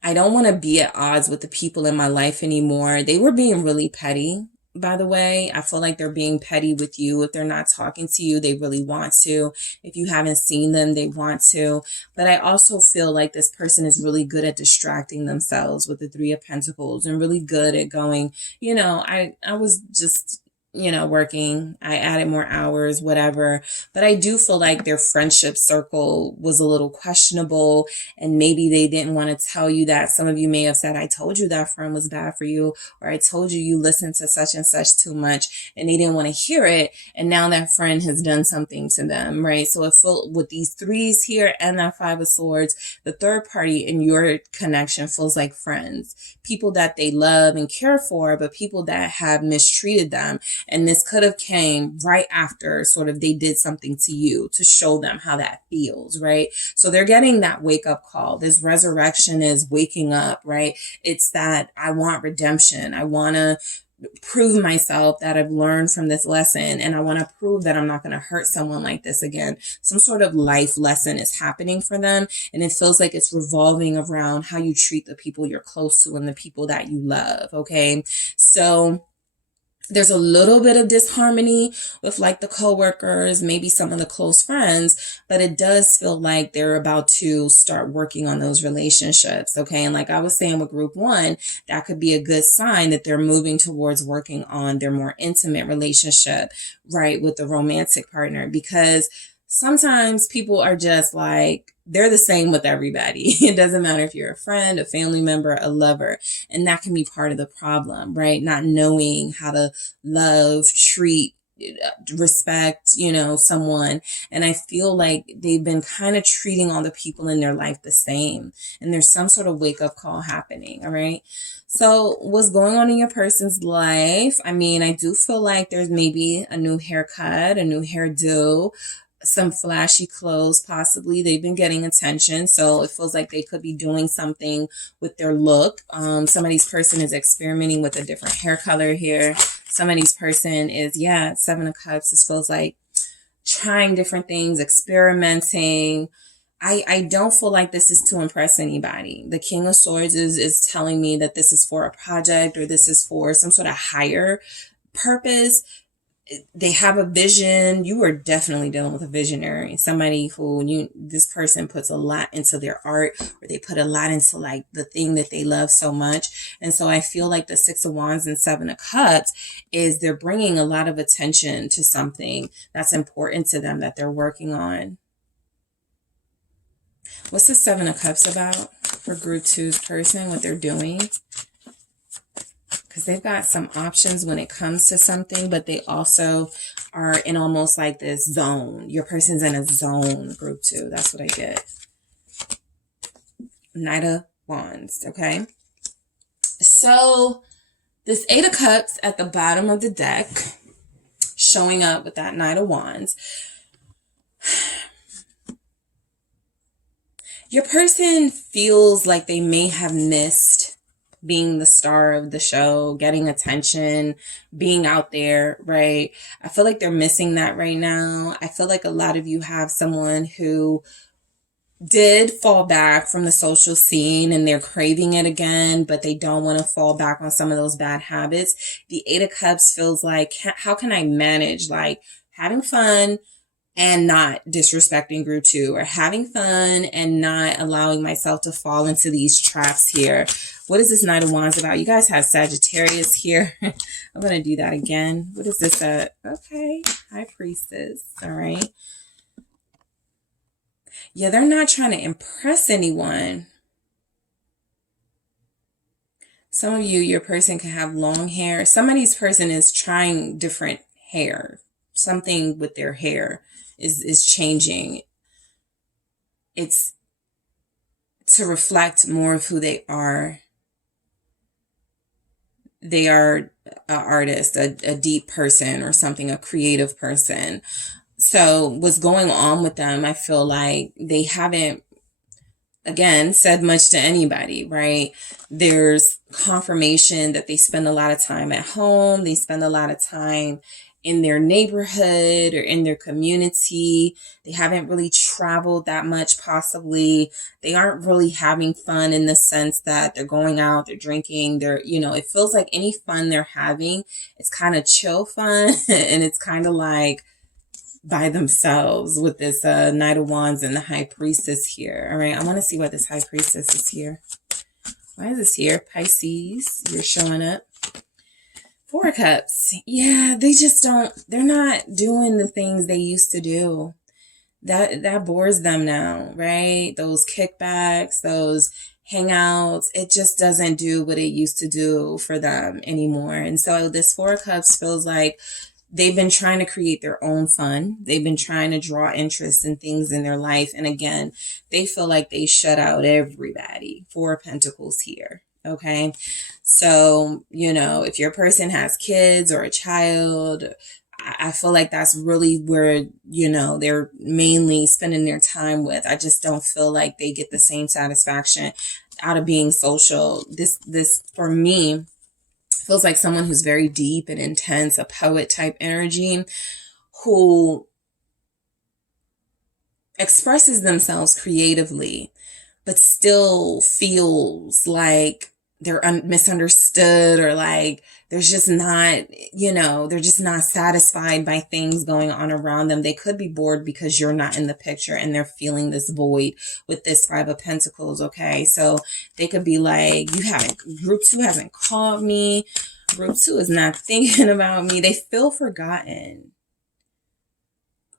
I don't want to be at odds with the people in my life anymore. They were being really petty. By the way, I feel like they're being petty with you. If they're not talking to you, they really want to. If you haven't seen them, they want to. But I also feel like this person is really good at distracting themselves with the 3 of Pentacles, and really good at going, I was just, working. I added more hours, whatever. But I do feel like their friendship circle was a little questionable, and maybe they didn't want to tell you that. Some of you may have said, I told you that friend was bad for you, or I told you you listened to such and such too much, and they didn't want to hear it. And now that friend has done something to them, right? So it felt with these 3s here and that 5 of Swords, the third party in your connection feels like friends, people that they love and care for, but people that have mistreated them. And this could have came right after sort of they did something to you to show them how that feels, right? So they're getting that wake up call. This resurrection is waking up, right? It's that I want redemption. I want to prove myself that I've learned from this lesson, and I want to prove that I'm not going to hurt someone like this again. Some sort of life lesson is happening for them, and it feels like it's revolving around how you treat the people you're close to and the people that you love. Okay. So There's a little bit of disharmony with like the coworkers, maybe some of the close friends, but it does feel like they're about to start working on those relationships. Okay. And like I was saying with group one, that could be a good sign that they're moving towards working on their more intimate relationship, right, with the romantic partner, because sometimes people are just like, they're the same with everybody. It doesn't matter if you're a friend, a family member, a lover. And that can be part of the problem, right? Not knowing how to love, treat, respect, someone. And I feel like they've been kind of treating all the people in their life the same. And there's some sort of wake up call happening. All right. So what's going on in your person's life? I mean, I do feel like there's maybe a new haircut, a new hairdo, some flashy clothes, possibly. They've been getting attention, so it feels like they could be doing something with their look. Somebody's person is experimenting with a different hair color here. Somebody's person is, Seven of Cups. This feels like trying different things, experimenting. I don't feel like this is to impress anybody. The King of Swords is telling me that this is for a project, or this is for some sort of higher purpose. They have a vision. You are definitely dealing with a visionary, somebody who this person puts a lot into their art, or they put a lot into like the thing that they love so much. And so I feel like the Six of Wands and Seven of Cups is they're bringing a lot of attention to something that's important to them that they're working on. What's the Seven of Cups about for group two's person, what they're doing? Because they've got some options when it comes to something, but they also are in almost like this zone. Your person's in a zone, group two. That's what I get. Knight of Wands, okay? So this Eight of Cups at the bottom of the deck, showing up with that Knight of Wands. Your person feels like they may have missed being the star of the show, getting attention, being out there, right? I feel like they're missing that right now. I feel like a lot of you have someone who did fall back from the social scene and they're craving it again, but they don't want to fall back on some of those bad habits. The Eight of Cups feels like, how can I manage like having fun and not disrespecting group two, or having fun and not allowing myself to fall into these traps here? What is this Knight of Wands about? You guys have Sagittarius here. I'm going to do that again. What is this? Okay. High Priestess. All right. Yeah, they're not trying to impress anyone. Some of you, your person can have long hair. Somebody's person is trying different hair. Something with their hair is changing. It's to reflect more of who they are. They are an artist, a deep person or something, a creative person. So what's going on with them, I feel like they haven't, again, said much to anybody, right? There's confirmation that they spend a lot of time at home. They spend a lot of time in their neighborhood or in their community. They haven't really traveled that much, possibly. They aren't really having fun in the sense that they're going out, they're drinking, it feels like any fun they're having, it's kind of chill fun. And it's kind of like by themselves with this Knight of Wands and the High Priestess here. All right, I want to see why this High Priestess is here. Why is this here? Pisces, you're showing up. Four of Cups. Yeah, they're not doing the things they used to do. That bores them now, right? Those kickbacks, those hangouts, it just doesn't do what it used to do for them anymore. And so this Four of Cups feels like they've been trying to create their own fun. They've been trying to draw interest in things in their life. And again, they feel like they shut out everybody. Four of Pentacles here. Okay. So, if your person has kids or a child, I feel like that's really where, they're mainly spending their time with. I just don't feel like they get the same satisfaction out of being social. This for me feels like someone who's very deep and intense, a poet type energy, who expresses themselves creatively, but still feels like they're misunderstood, or like there's just not, you know, they're just not satisfied by things going on around them. They could be bored because you're not in the picture, and they're feeling this void with this Five of Pentacles. Okay, so they could be like, group 2 hasn't called me, group 2 is not thinking about me. They feel forgotten.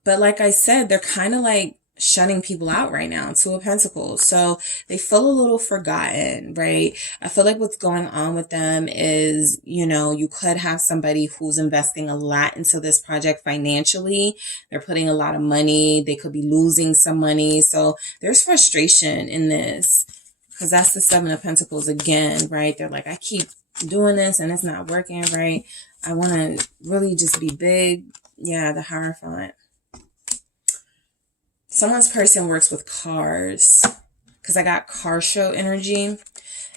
But like I said, they're kind of like shutting people out right now. 2 of Pentacles. So they feel a little forgotten, right? I feel like what's going on with them is, you know, you could have somebody who's investing a lot into this project financially. They're putting a lot of money. They could be losing some money. So there's frustration in this, because that's the 7 of Pentacles again, right? They're like, I keep doing this and it's not working, right? I want to really just be big. Yeah, the Hierophant. Someone's person works with cars, because I got car show energy,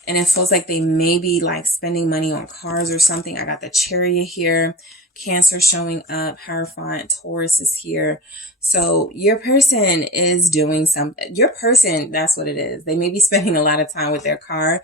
and it feels like they may be like spending money on cars or something. I got the Chariot here, Cancer showing up, Hierophant, Taurus is here. So your person is doing something. Your person, that's what it is. They may be spending a lot of time with their car.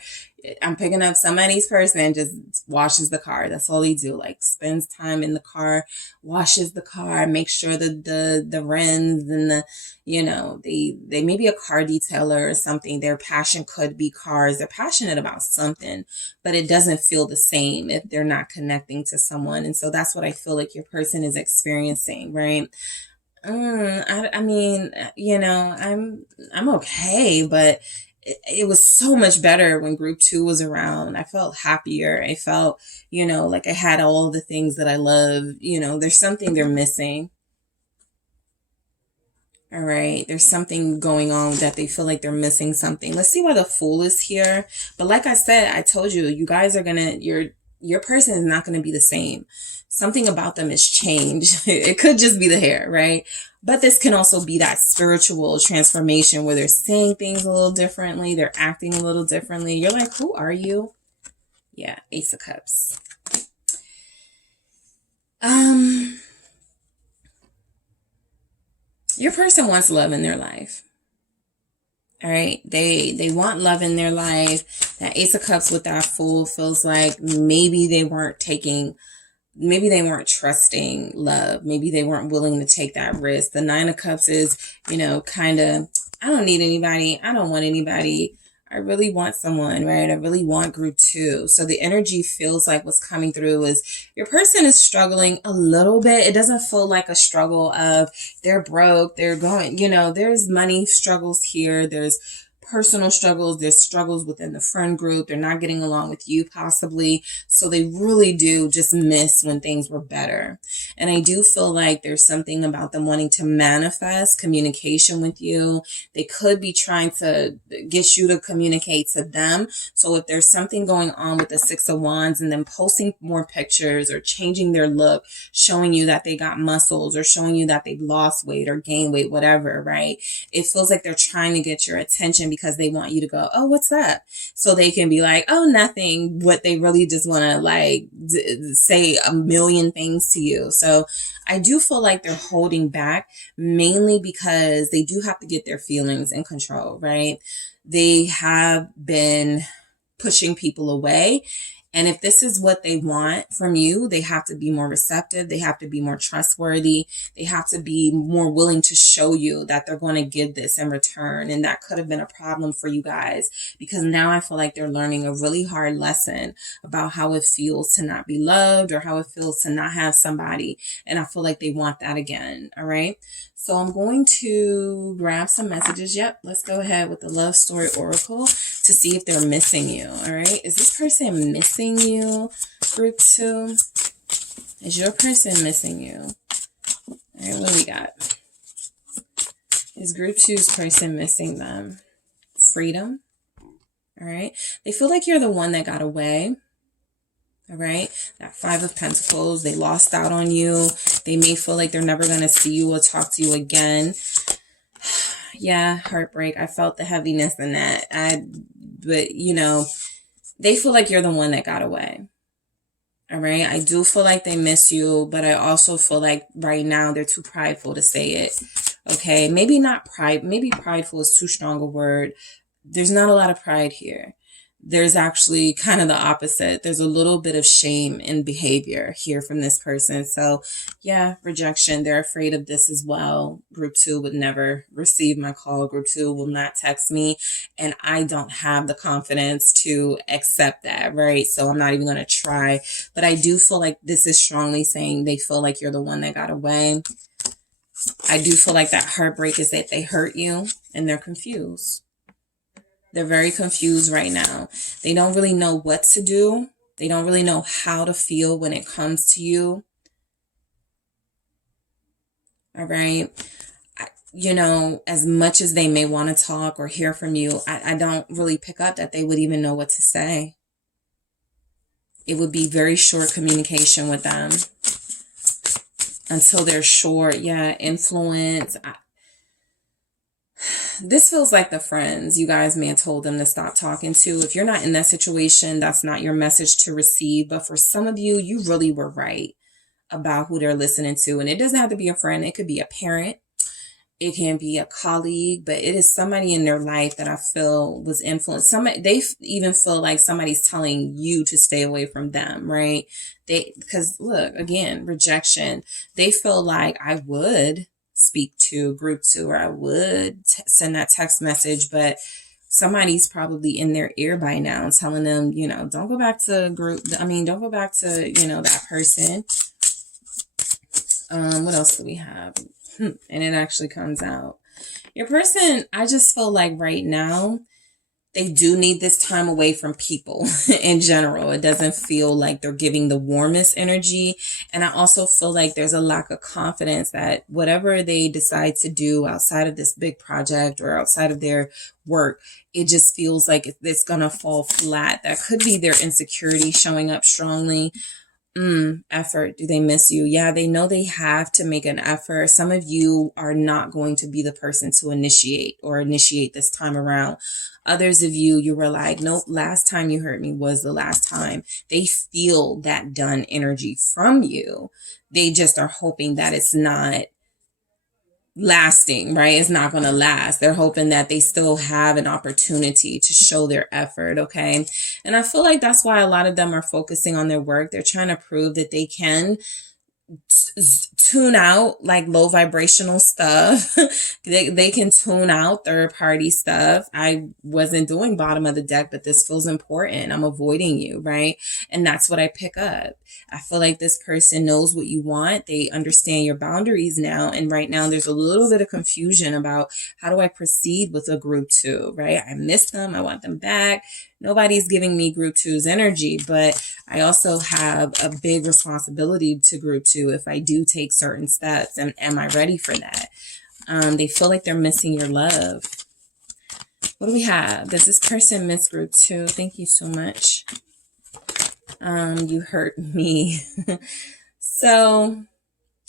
I'm picking up somebody's person just washes the car. That's all they do. Like spends time in the car, washes the car, makes sure that the rims and the, you know, they may be a car detailer or something. Their passion could be cars. They're passionate about something, but it doesn't feel the same if they're not connecting to someone. And so that's what I feel like your person is experiencing, right? I mean, you know, I'm okay, but it was so much better when group 2 was around. I felt happier. I felt, you know, like I had all the things that I love. You know, there's something they're missing. All right. There's something going on that they feel like they're missing something. Let's see why the Fool is here. But like I said, I told you, you guys are going to, your person is not going to be the same. Something about them has changed. It could just be the hair, right? But this can also be that spiritual transformation where they're saying things a little differently. They're acting a little differently. You're like, who are you? Yeah, Ace of Cups. Your person wants love in their life. All right. They want love in their life. That Ace of Cups with that Fool feels like maybe they weren't trusting love. Maybe they weren't willing to take that risk. The 9 of Cups is, you know, kind of, I don't need anybody. I don't want anybody. I really want someone, right? I really want group 2. So the energy feels like what's coming through is your person is struggling a little bit. It doesn't feel like a struggle of they're broke, they're going, you know, there's money struggles here. There's personal struggles. There's struggles within the friend group. They're not getting along with you possibly. So they really do just miss when things were better. And I do feel like there's something about them wanting to manifest communication with you. They could be trying to get you to communicate to them. So if there's something going on with the 6 of Wands and them posting more pictures or changing their look, showing you that they got muscles or showing you that they've lost weight or gained weight, whatever, right? It feels like they're trying to get your attention because they want you to go, oh, what's up? So they can be like, oh, nothing. What they really just want to like say a million things to you. So I do feel like they're holding back mainly because they do have to get their feelings in control, right? They have been pushing people away. And if this is what they want from you, they have to be more receptive. They have to be more trustworthy. They have to be more willing to show you that they're going to give this in return. And that could have been a problem for you guys because now I feel like they're learning a really hard lesson about how it feels to not be loved or how it feels to not have somebody. And I feel like they want that again. All right. So I'm going to grab some messages. Yep. Let's go ahead with the Love Story Oracle to see if they're missing you. All right. Is this person missing you? Group 2. Is your person missing you? All right. What do we got? Is group 2's person missing them? Freedom. All right. They feel like you're the one that got away. All right. That 5 of Pentacles. They lost out on you. They may feel like they're never going to see you or talk to you again. Yeah. Heartbreak. I felt the heaviness in that. But you know, they feel like you're the one that got away. All right. I do feel like they miss you, but I also feel like right now they're too prideful to say it. Okay. Maybe not pride. Maybe prideful is too strong a word. There's not a lot of pride here. there's actually kind of the opposite. There's a little bit of shame in behavior here from this person. So yeah, rejection. They're afraid of this as well. Group 2 would never receive my call. Group 2 will not text me. And I don't have the confidence to accept that, right? So I'm not even going to try. But I do feel like this is strongly saying they feel like you're the one that got away. I do feel like that heartbreak is that they hurt you and they're confused. They're very confused right now. They don't really know what to do. They don't really know how to feel when it comes to you. All right. You know, as much as they may want to talk or hear from you, I don't really pick up that they would even know what to say. It would be very short communication with them until they're sure. Yeah, influence. This feels like the friends you guys may have told them to stop talking to. If you're not in that situation, that's not your message to receive. But for some of you, you really were right about who they're listening to. And it doesn't have to be a friend. It could be a parent. It can be a colleague, but it is somebody in their life that I feel was influenced. They even feel like somebody's telling you to stay away from them, right? Because look, again, rejection. They feel like I would speak to group 2 or I would send that text message, but somebody's probably in their ear by now telling them, you know, don't go back to don't go back to, you know, that person. What else do we have? And it actually comes out. Your person, I just feel like right now, they do need this time away from people in general. It doesn't feel like they're giving the warmest energy. And I also feel like there's a lack of confidence that whatever they decide to do outside of this big project or outside of their work, it just feels like it's going to fall flat. That could be their insecurity showing up strongly. Effort. Do they miss you? Yeah, they know they have to make an effort. Some of you are not going to be the person to initiate this time around. Others of you, you were like, nope, last time you hurt me was the last time. They feel that done energy from you. They just are hoping that it's not lasting, right? It's not going to last. They're hoping that they still have an opportunity to show their effort, okay? And I feel like that's why a lot of them are focusing on their work. They're trying to prove that they can tune out like low vibrational stuff. they can tune out third party stuff. I wasn't doing bottom of the deck, but this feels important. I'm avoiding you, right? And that's what I pick up. I feel like this person knows what you want. They understand your boundaries now. And right now there's a little bit of confusion about how do I proceed with a group 2, right? I miss them. I want them back. Nobody's giving me group 2's energy, but I also have a big responsibility to group 2 if I do take certain steps. And am I ready for that? They feel like they're missing your love. What do we have? Does this person miss group 2? Thank you so much. You hurt me. So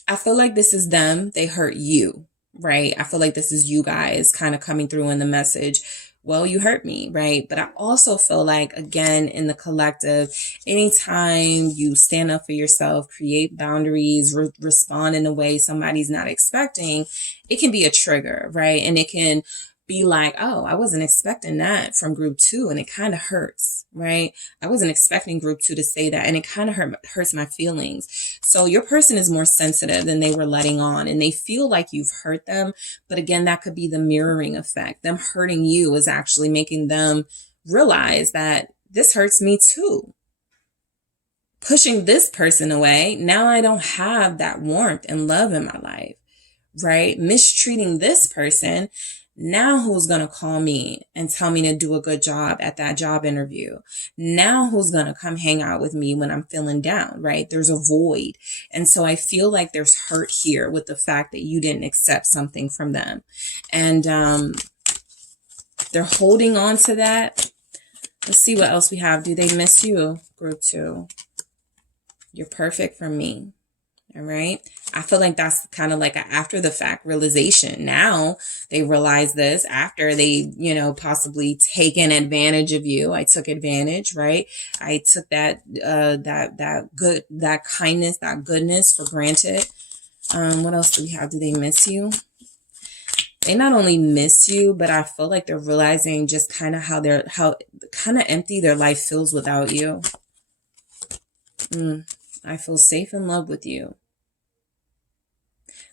I feel like this is them. They hurt you, right? I feel like this is you guys kind of coming through in the message. Well, you hurt me, right? But I also feel like, again, in the collective, anytime you stand up for yourself, create boundaries, respond in a way somebody's not expecting, it can be a trigger, right? And it can be like, oh, I wasn't expecting that from group 2. And it kind of hurts, right? I wasn't expecting group 2 to say that. And it kind of hurts my feelings. So your person is more sensitive than they were letting on. And they feel like you've hurt them. But again, that could be the mirroring effect. Them hurting you is actually making them realize that this hurts me too. Pushing this person away, now I don't have that warmth and love in my life, right? Mistreating this person, now who's going to call me and tell me to do a good job at that job interview? Now who's going to come hang out with me when I'm feeling down, right? There's a void. And so I feel like there's hurt here with the fact that you didn't accept something from them. And they're holding on to that. Let's see what else we have. Do they miss you, group 2? You're perfect for me. All right. I feel like that's kind of like an after the fact realization. Now they realize this after they, possibly taken advantage of you. I took advantage, right? I took that kindness, that goodness for granted. What else do we have? Do they miss you? They not only miss you, but I feel like they're realizing just kind of how kind of empty their life feels without you. I feel safe in love with you.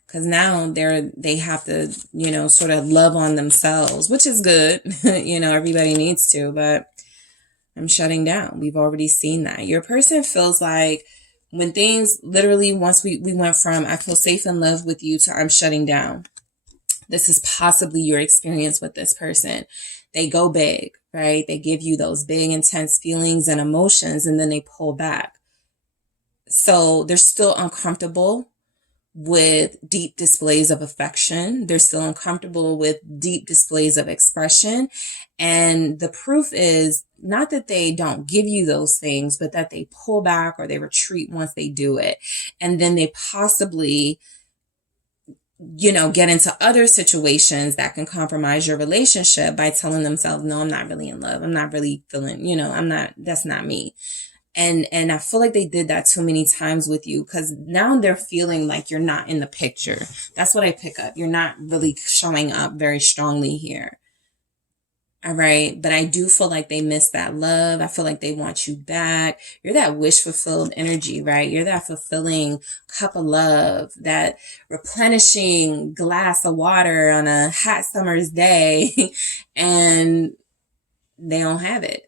Because now they have to, you know, sort of love on themselves, which is good. You know, everybody needs to, but I'm shutting down. We've already seen that. Your person feels like when things literally, once we went from I feel safe in love with you to I'm shutting down. This is possibly your experience with this person. They go big, right? They give you those big, intense feelings and emotions, and then they pull back. So they're still uncomfortable with deep displays of affection. They're still uncomfortable with deep displays of expression. And the proof is not that they don't give you those things, but that they pull back or they retreat once they do it. And then they possibly, you know, get into other situations that can compromise your relationship by telling themselves, no, I'm not really in love. I'm not really feeling, you know, that's not me. And I feel like they did that too many times with you, because now they're feeling like you're not in the picture. That's what I pick up. You're not really showing up very strongly here. All right. But I do feel like they miss that love. I feel like they want you back. You're that wish fulfilled energy, right? You're that fulfilling cup of love, that replenishing glass of water on a hot summer's day. And they don't have it.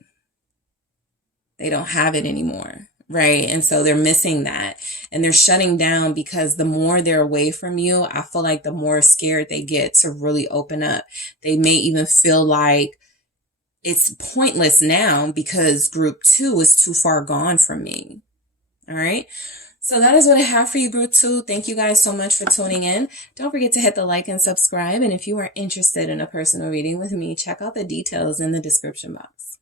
They don't have it anymore, right? And so they're missing that, and they're shutting down because the more they're away from you, I feel like the more scared they get to really open up. They may even feel like it's pointless now because group 2 is too far gone from me. All right. So that is what I have for you, group 2. Thank you guys so much for tuning in. Don't forget to hit the like and subscribe. And if you are interested in a personal reading with me, check out the details in the description box.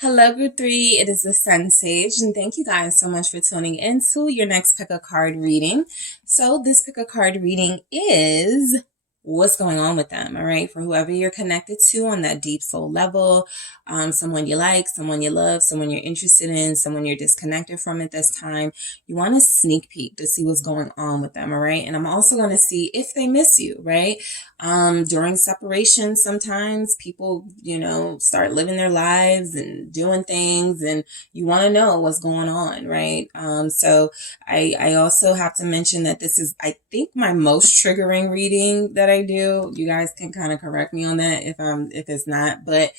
Hello, group 3. It is the SunSage, and thank you guys so much for tuning in to your next pick a card reading. So this pick a card reading is what's going on with them, all right? For whoever you're connected to on that deep soul level, someone you like, someone you love, someone you're interested in, someone you're disconnected from at this time. You want to sneak peek to see what's going on with them, all right? And I'm also going to see if they miss you, right? During separation, sometimes people, you know, start living their lives and doing things, and you want to know what's going on, right? So I also have to mention that this is, I think, my most triggering reading that I do. You guys can kind of correct me on that if it's not, but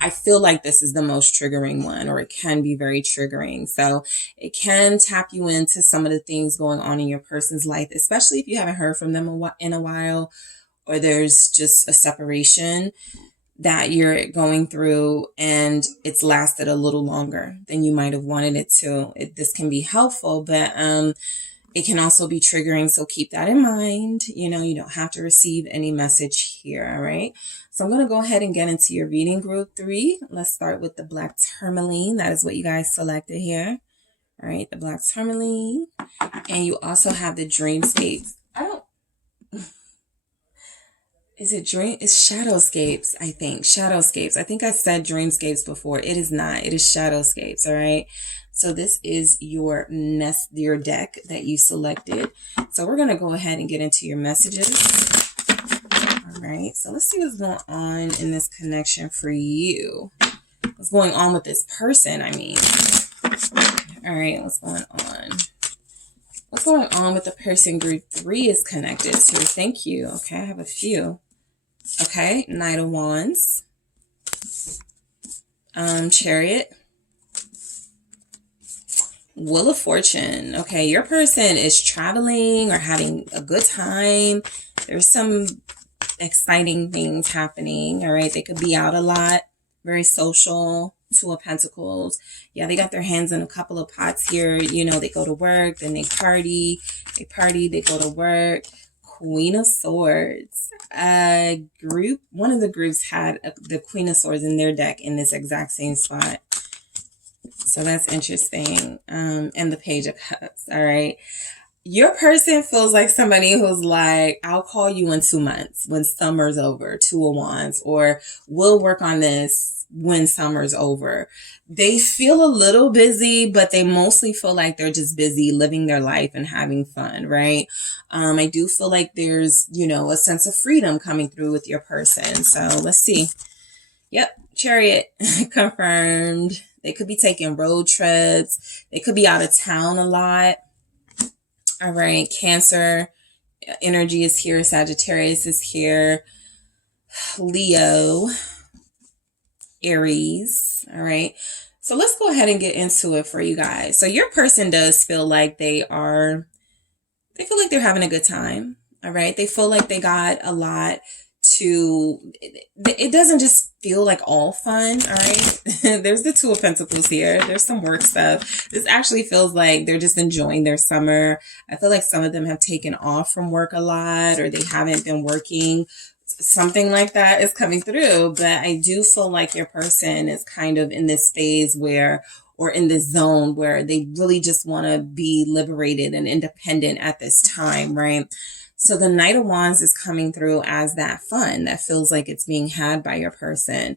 I feel like this is the most triggering one, or it can be very triggering. So it can tap you into some of the things going on in your person's life, especially if you haven't heard from them in a while, or there's just a separation that you're going through and it's lasted a little longer than you might have wanted it to. This can be helpful, but it can also be triggering. So keep that in mind. You know, you don't have to receive any message here. All right. So I'm going to go ahead and get into your reading, group 3. Let's start with the black tourmaline. That is what you guys selected here. All right. The black tourmaline. And you also have the dreamscapes. Is it It's shadowscapes, I think. Shadowscapes. I think I said dreamscapes before. It is not. It is shadowscapes. All right. So this is your deck that you selected. So we're going to go ahead and get into your messages. All right. So let's see what's going on in this connection for you. What's going on with this person, I mean. All right. What's going on? What's going on with the person group 3 is connected to? Thank you. Okay. I have a few. Okay. Knight of Wands. Chariot. Wheel of Fortune. Okay, your person is traveling or having a good time. There's some exciting things happening. All right, they could be out a lot. Very social. 2 of Pentacles. Yeah, they got their hands in a couple of pots here. You know, they go to work, then they party. They party, they go to work. Queen of Swords. One of the groups had the Queen of Swords in their deck in this exact same spot. So that's interesting. And the Page of Cups. All right. Your person feels like somebody who's like, I'll call you in 2 months when summer's over. 2 of Wands. Or we'll work on this when summer's over. They feel a little busy, but they mostly feel like they're just busy living their life and having fun, right? I do feel like there's, you know, a sense of freedom coming through with your person. So let's see. Yep, Chariot confirmed. They could be taking road trips. They could be out of town a lot. All right, Cancer energy is here. Sagittarius is here. Leo, Aries. All right. So let's go ahead and get into it for you guys. So your person does feel like they feel like they're having a good time. All right. They feel like they got a lot it doesn't just feel like all fun. All right. There's the Two of Pentacles here. There's some work stuff. This actually feels like they're just enjoying their summer. I feel like some of them have taken off from work a lot, or they haven't been working. Something like that is coming through, but I do feel like your person is kind of in this phase where, or in this zone where they really just want to be liberated and independent at this time, right? So the Knight of Wands is coming through as that fun that feels like it's being had by your person.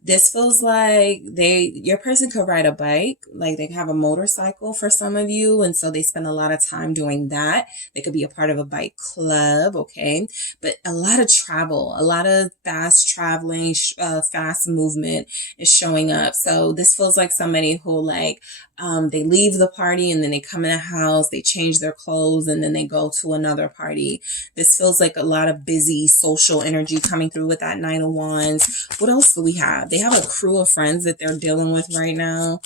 This feels like your person could ride a bike, like they have a motorcycle for some of you. And so they spend a lot of time doing that. They could be a part of a bike club. Okay. But a lot of travel, a lot of fast traveling, fast movement is showing up. So this feels like somebody who they leave the party and then they come in a house, they change their clothes, and then they go to another party. This feels like a lot of busy social energy coming through with that Nine of Wands. What else do we have? They have a crew of friends that they're dealing with right now.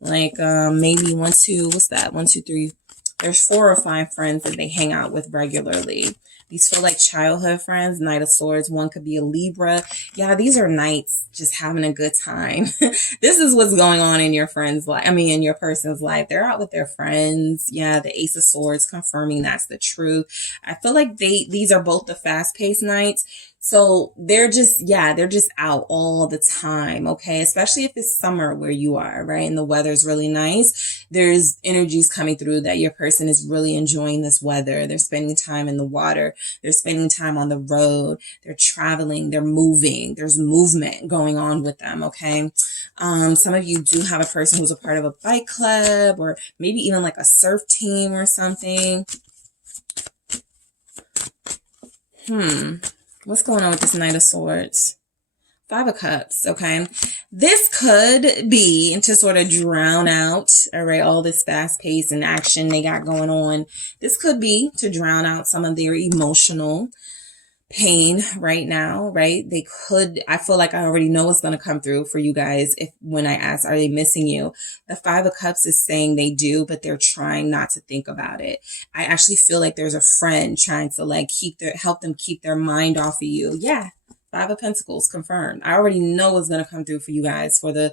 Like maybe what's that? 1, 2, 3. There's 4 or 5 friends that they hang out with regularly. These feel like childhood friends. Knight of Swords. One could be a Libra. Yeah, these are knights just having a good time. This is what's going on in your friend's life. I mean, in your person's life. They're out with their friends. Yeah, the Ace of Swords confirming that's the truth. I feel like these are both the fast-paced knights. So they're just out all the time, okay? Especially if it's summer where you are, right? And the weather's really nice. There's energies coming through that your person is really enjoying this weather. They're spending time in the water. They're spending time on the road. They're traveling. They're moving. There's movement going on with them, okay? Some of you do have a person who's a part of a bike club, or maybe even like a surf team or something. What's going on with this Knight of Swords? 5 of Cups, okay? This could be to sort of drown out, all right, all this fast pace and action they got going on. This could be to drown out some of their emotional pain right now, right? I feel like I already know what's going to come through for you guys when I ask, are they missing you? The 5 of Cups is saying they do, but they're trying not to think about it. I actually feel like there's a friend trying to help them keep their mind off of you. Yeah. 5 of Pentacles confirmed. I already know what's going to come through for you guys for the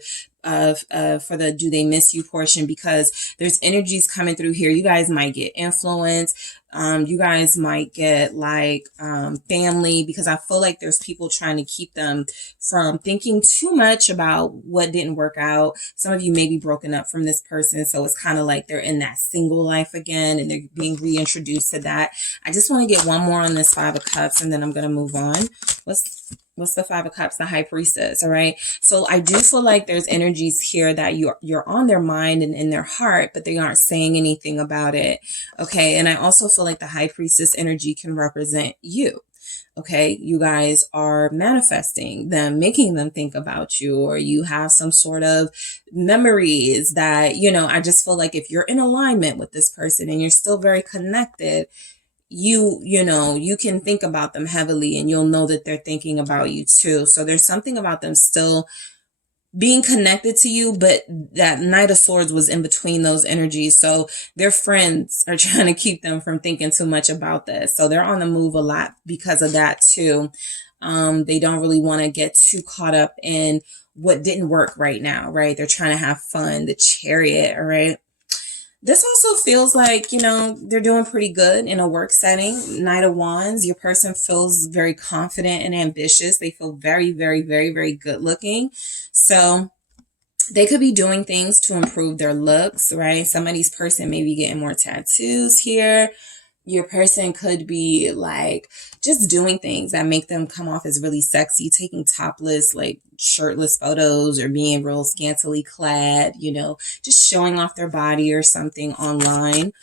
do they miss you portion, because there's energies coming through here. You guys might get influence. You guys might get family, because I feel like there's people trying to keep them from thinking too much about what didn't work out. Some of you may be broken up from this person, so it's kind of like they're in that single life again and they're being reintroduced to that. I just want to get one more on this 5 of Cups and then I'm going to move on. What's the 5 of Cups? The High Priestess. All right. So I do feel like there's energies here that you're on their mind and in their heart, but they aren't saying anything about it. Okay. And I also feel like the High Priestess energy can represent you. Okay. You guys are manifesting them, making them think about you, or you have some sort of memories that, I just feel like if you're in alignment with this person and you're still very connected, you can think about them heavily and you'll know that they're thinking about you too. So there's something about them still being connected to you, but that Knight of Swords was in between those energies. So their friends are trying to keep them from thinking too much about this. So they're on the move a lot because of that too. They don't really want to get too caught up in what didn't work right now, right? They're trying to have fun. The Chariot, all right? This also feels like, they're doing pretty good in a work setting. Knight of Wands, your person feels very confident and ambitious. They feel very, very, very, very good looking. So they could be doing things to improve their looks, right? Somebody's person may be getting more tattoos here. Your person could be like just doing things that make them come off as really sexy, taking topless, like shirtless photos, or being real scantily clad, you know, just showing off their body or something online.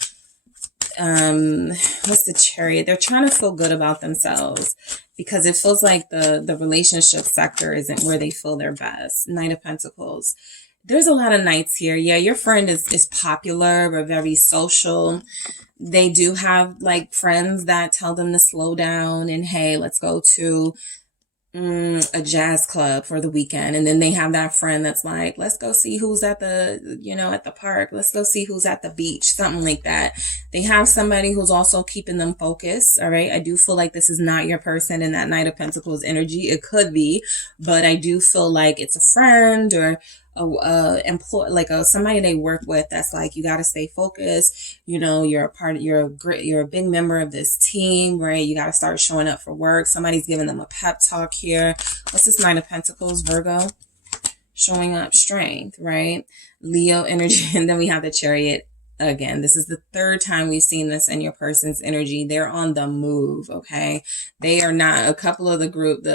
What's the Chariot? They're trying to feel good about themselves because it feels like the relationship sector isn't where they feel their best. Knight of Pentacles. There's a lot of knights here. Yeah, your friend is popular or very social. They do have like friends that tell them to slow down and, hey, let's go to a jazz club for the weekend. And then they have that friend that's like, let's go see who's at the, you know, at the park. Let's go see who's at the beach, something like that. They have somebody who's also keeping them focused. All right. I do feel like this is not your person in that Knight of Pentacles energy. It could be, but I do feel like it's a friend or employee, like somebody they work with that's like, you got to stay focused. You know, you're a big member of this team, right? You got to start showing up for work. Somebody's giving them a pep talk here. What's this Nine of Pentacles, Virgo? Showing up strength, right? Leo energy. And then we have the Chariot. Again, this is the third time we've seen this in your person's energy. They're on the move, okay? They are not, a couple of the group,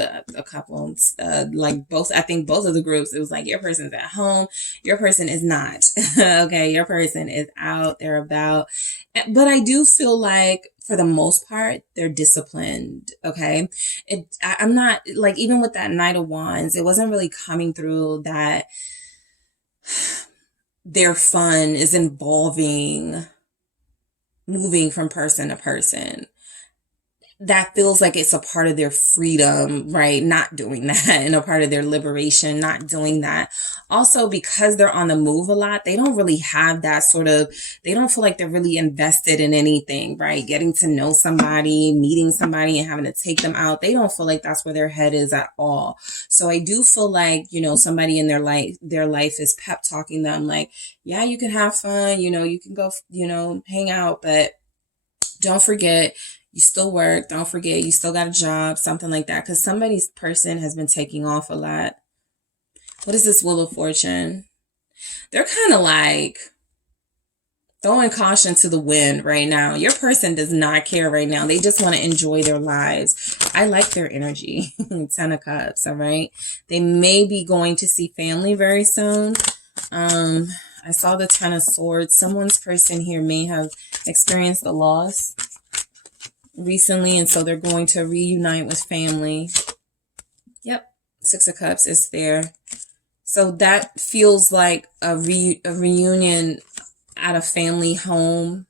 like both, I think both of the groups, it was like your person's at home, your person is not, okay? Your person is out, they're about, but I do feel like for the most part, they're disciplined, okay? I'm not, like, even with that Knight of Wands, it wasn't really coming through that their fun is involving moving from person to person. That feels like it's a part of their freedom, right? Not doing that, and a part of their liberation, not doing that. Also, because they're on the move a lot, they don't really have that sort of, they don't feel like they're really invested in anything, right? Getting to know somebody, meeting somebody and having to take them out. They don't feel like that's where their head is at all. So I do feel like, you know, somebody in their life is pep talking them like, yeah, you can have fun, you know, you can go, you know, hang out, but don't forget, you still work. Don't forget, you still got a job, something like that. Because somebody's person has been taking off a lot. What is this Wheel of Fortune? They're kind of like throwing caution to the wind right now. Your person does not care right now. They just want to enjoy their lives. I like their energy. 10 of Cups, all right? They may be going to see family very soon. I saw the 10 of Swords. Someone's person here may have experienced a loss recently, and so they're going to reunite with family. Yep, 6 of Cups is there. So that feels like a reunion at a family home.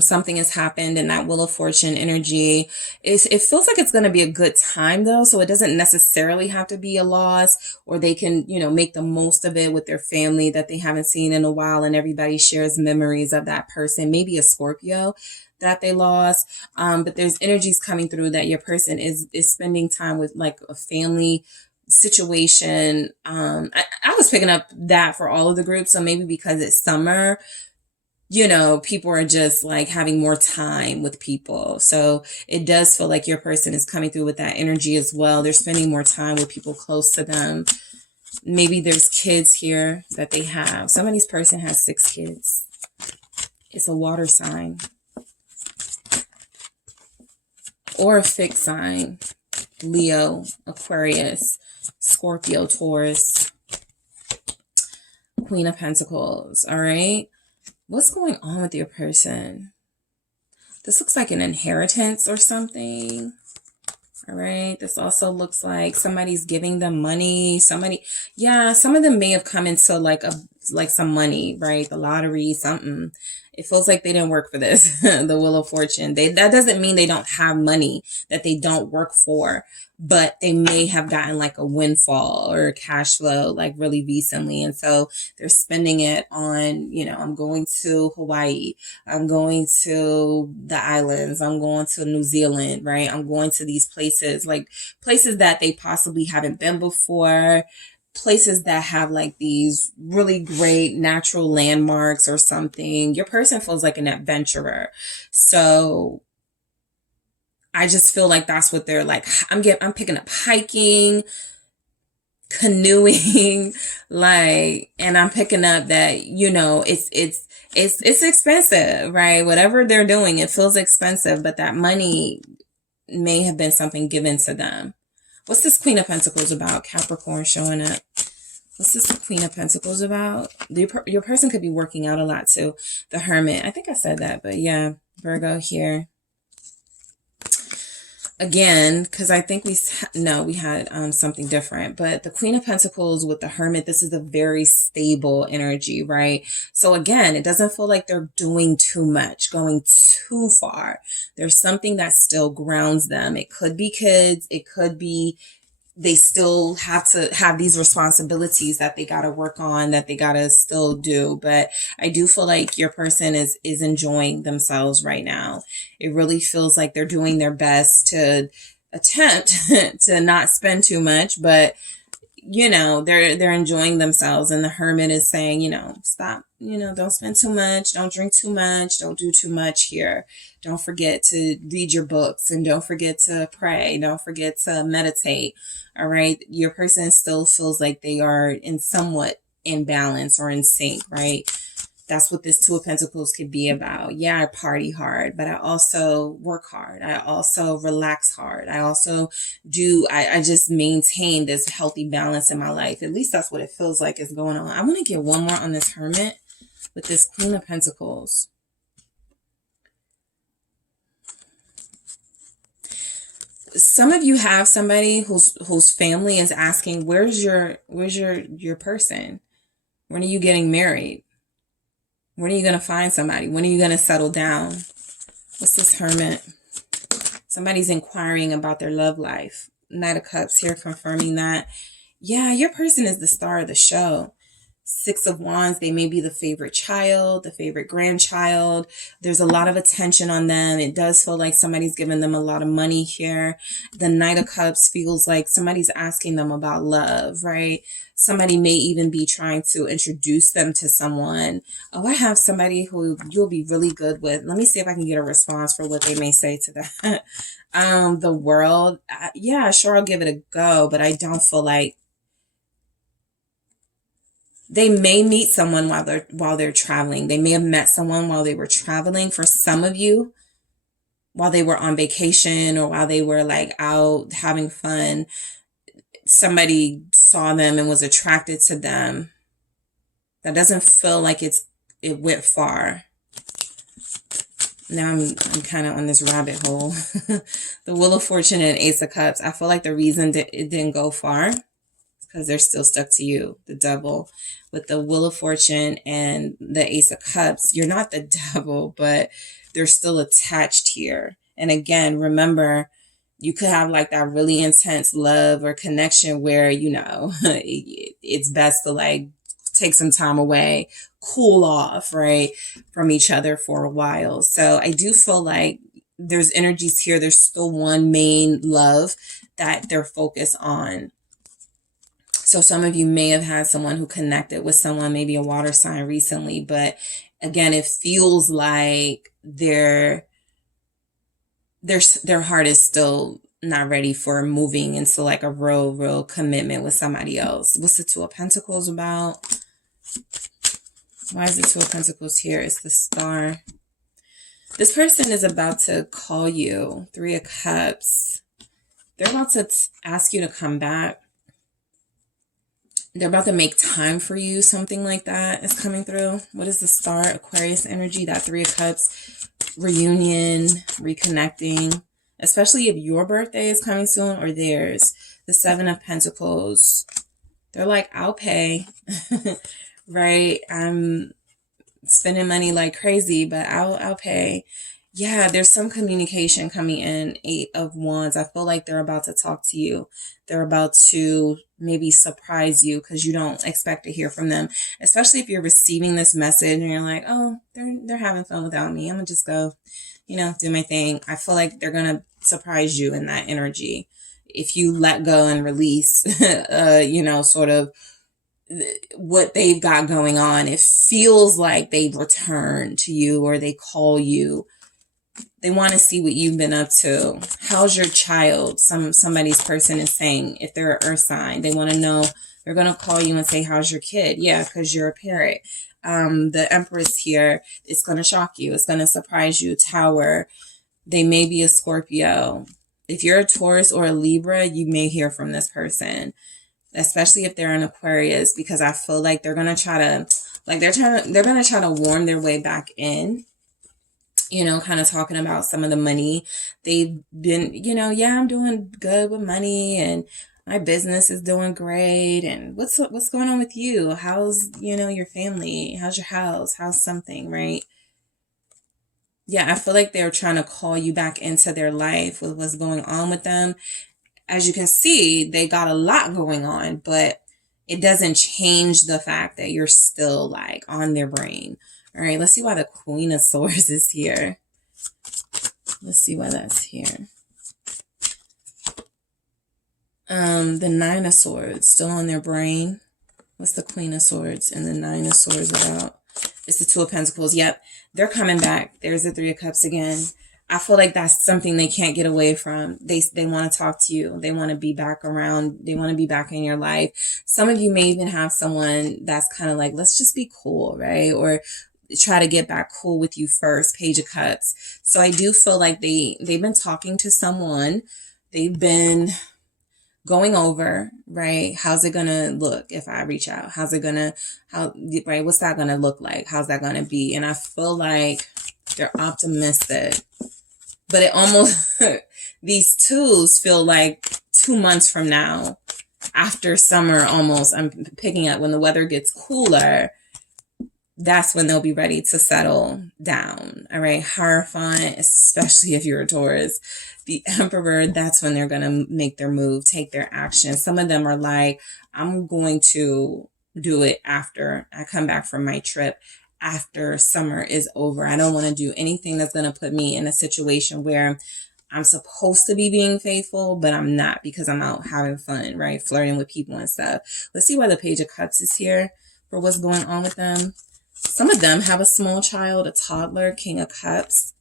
Something has happened in that Wheel of Fortune energy. It feels like it's going to be a good time though. So it doesn't necessarily have to be a loss, or they can, you know, make the most of it with their family that they haven't seen in a while, and everybody shares memories of that person. Maybe a Scorpio that they lost. But there's energies coming through that your person is spending time with, like a family situation. I was picking up that for all of the groups. So maybe because it's summer, you know, people are just like having more time with people. So it does feel like your person is coming through with that energy as well. They're spending more time with people close to them. Maybe there's kids here that they have. Somebody's person has 6 kids. It's a water sign. Or a fixed sign. Leo, Aquarius, Scorpio, Taurus, Queen of Pentacles. All right. What's going on with your person? This looks like an inheritance or something. All right. This also looks like somebody's giving them money. Yeah, some of them may have come into like some money, right? The lottery, something. It feels like they didn't work for this, the Wheel of Fortune. That doesn't mean they don't have money that they don't work for, but they may have gotten like a windfall or cash flow like really recently. And so they're spending it on, you know, I'm going to Hawaii. I'm going to the islands. I'm going to New Zealand, right? I'm going to these places, like places that they possibly haven't been before. Places that have like these really great natural landmarks or something. Your person feels like an adventurer. So I just feel like that's what they're like. I'm picking up hiking, canoeing, like, and I'm picking up that, you know, it's expensive, right? Whatever they're doing, it feels expensive, but that money may have been something given to them. What's this Queen of Pentacles about? Capricorn showing up. What's this Queen of Pentacles about? Your person could be working out a lot too. The Hermit. I think I said that, but yeah, Virgo here. Again, because I think we had something different, but the Queen of Pentacles with the Hermit, this is a very stable energy, right? So again, it doesn't feel like they're doing too much, going too far. There's something that still grounds them. It could be kids. It could be they still have to have these responsibilities that they got to work on, that they got to still do. But I do feel like your person is enjoying themselves right now. It really feels like they're doing their best to attempt to not spend too much, but you know, they're enjoying themselves. And the Hermit is saying, you know, stop, you know, don't spend too much, don't drink too much, don't do too much here. Don't forget to read your books, and don't forget to pray. Don't forget to meditate. All right. Your person still feels like they are in somewhat in balance or in sync, right? That's what this Two of Pentacles could be about. Yeah, I party hard, but I also work hard. I also relax hard. I also I just maintain this healthy balance in my life. At least that's what it feels like is going on. I want to get one more on this Hermit with this Queen of Pentacles. Some of you have somebody whose family is asking, where's your person? When are you getting married? When are you going to find somebody? When are you going to settle down? What's this Hermit? Somebody's inquiring about their love life. Knight of Cups here confirming that. Yeah, your person is the star of the show. Six of Wands, they may be the favorite child, the favorite grandchild. There's a lot of attention on them. It does feel like somebody's giving them a lot of money here. The Knight of Cups feels like somebody's asking them about love, right? Somebody may even be trying to introduce them to someone. Oh, I have somebody who you'll be really good with. Let me see if I can get a response for what they may say to that. The World. Yeah, sure, I'll give it a go, but I don't feel like they may meet someone while they're traveling. They may have met someone while they were traveling. For some of you, while they were on vacation or while they were like out having fun, somebody saw them and was attracted to them. That doesn't feel like it went far. Now I'm kind of on this rabbit hole. The Wheel of Fortune and Ace of Cups. I feel like the reason that it didn't go far because they're still stuck to you, the Devil. With the Wheel of Fortune and the Ace of Cups, you're not the devil, but they're still attached here. And again, remember, you could have like that really intense love or connection where, you know, it's best to like take some time away, cool off, right, from each other for a while. So I do feel like there's energies here. There's still one main love that they're focused on. So some of you may have had someone who connected with someone, maybe a water sign recently, but again, it feels like their heart is still not ready for moving into like a real commitment with somebody else. What's the Two of Pentacles about? Why is the Two of Pentacles here? It's the Star. This person is about to call you. Three of Cups. They're about to ask you to come back. They're about to make time for you. Something like that is coming through. What is the Star? Aquarius energy. That Three of Cups. Reunion. Reconnecting. Especially if your birthday is coming soon or theirs. The Seven of Pentacles. They're like, I'll pay. Right? I'm spending money like crazy, but I'll pay. Yeah, there's some communication coming in. Eight of Wands. I feel like they're about to talk to you. They're about to maybe surprise you because you don't expect to hear from them. Especially if you're receiving this message and you're like, oh, they're having fun without me. I'm gonna just go, you know, do my thing. I feel like they're gonna surprise you in that energy. If you let go and release, you know, sort of what they've got going on, it feels like they return to you or they call you They want to see what you've been up to. How's your child? Somebody's person is saying, if they're an earth sign, they want to know. They're going to call you and say, how's your kid? Yeah, because you're a parrot. The Empress here, it's going to shock you. It's going to surprise you. Tower. They may be a Scorpio. If you're a Taurus or a Libra, you may hear from this person, especially if they're an Aquarius, because I feel like they're going to try to, they're going to try to warm their way back in, you know, kind of talking about some of the money they've been, you know, yeah, I'm doing good with money and my business is doing great. And what's going on with you? How's, you know, your family? How's your house? How's something, right? Yeah, I feel like they're trying to call you back into their life with what's going on with them. As you can see, they got a lot going on, but it doesn't change the fact that you're still like on their brain. All right, let's see why the Queen of Swords is here. Let's see why that's here. The Nine of Swords, still on their brain. What's the Queen of Swords and the Nine of Swords about? It's the Two of Pentacles. Yep, they're coming back. There's the Three of Cups again. I feel like that's something they can't get away from. They want to talk to you. They want to be back around. They want to be back in your life. Some of you may even have someone that's kind of like, let's just be cool, right? Or try to get back cool with you first. Page of Cups. So I do feel like they've been talking to someone. They've been going over, right? How's it going to look if I reach out? How's it going to, right? What's that going to look like? How's that going to be? And I feel like they're optimistic, but it almost, these twos feel like 2 months from now, after summer almost, I'm picking up when the weather gets cooler, that's when they'll be ready to settle down. All right. Hierophant, especially if you're a Taurus. The Emperor, that's when they're going to make their move, take their action. Some of them are like, I'm going to do it after I come back from my trip, after summer is over. I don't want to do anything that's going to put me in a situation where I'm supposed to be being faithful, but I'm not, because I'm out having fun, right? Flirting with people and stuff. Let's see why the Page of Cups is here for what's going on with them. Some of them have a small child, a toddler. King of Cups.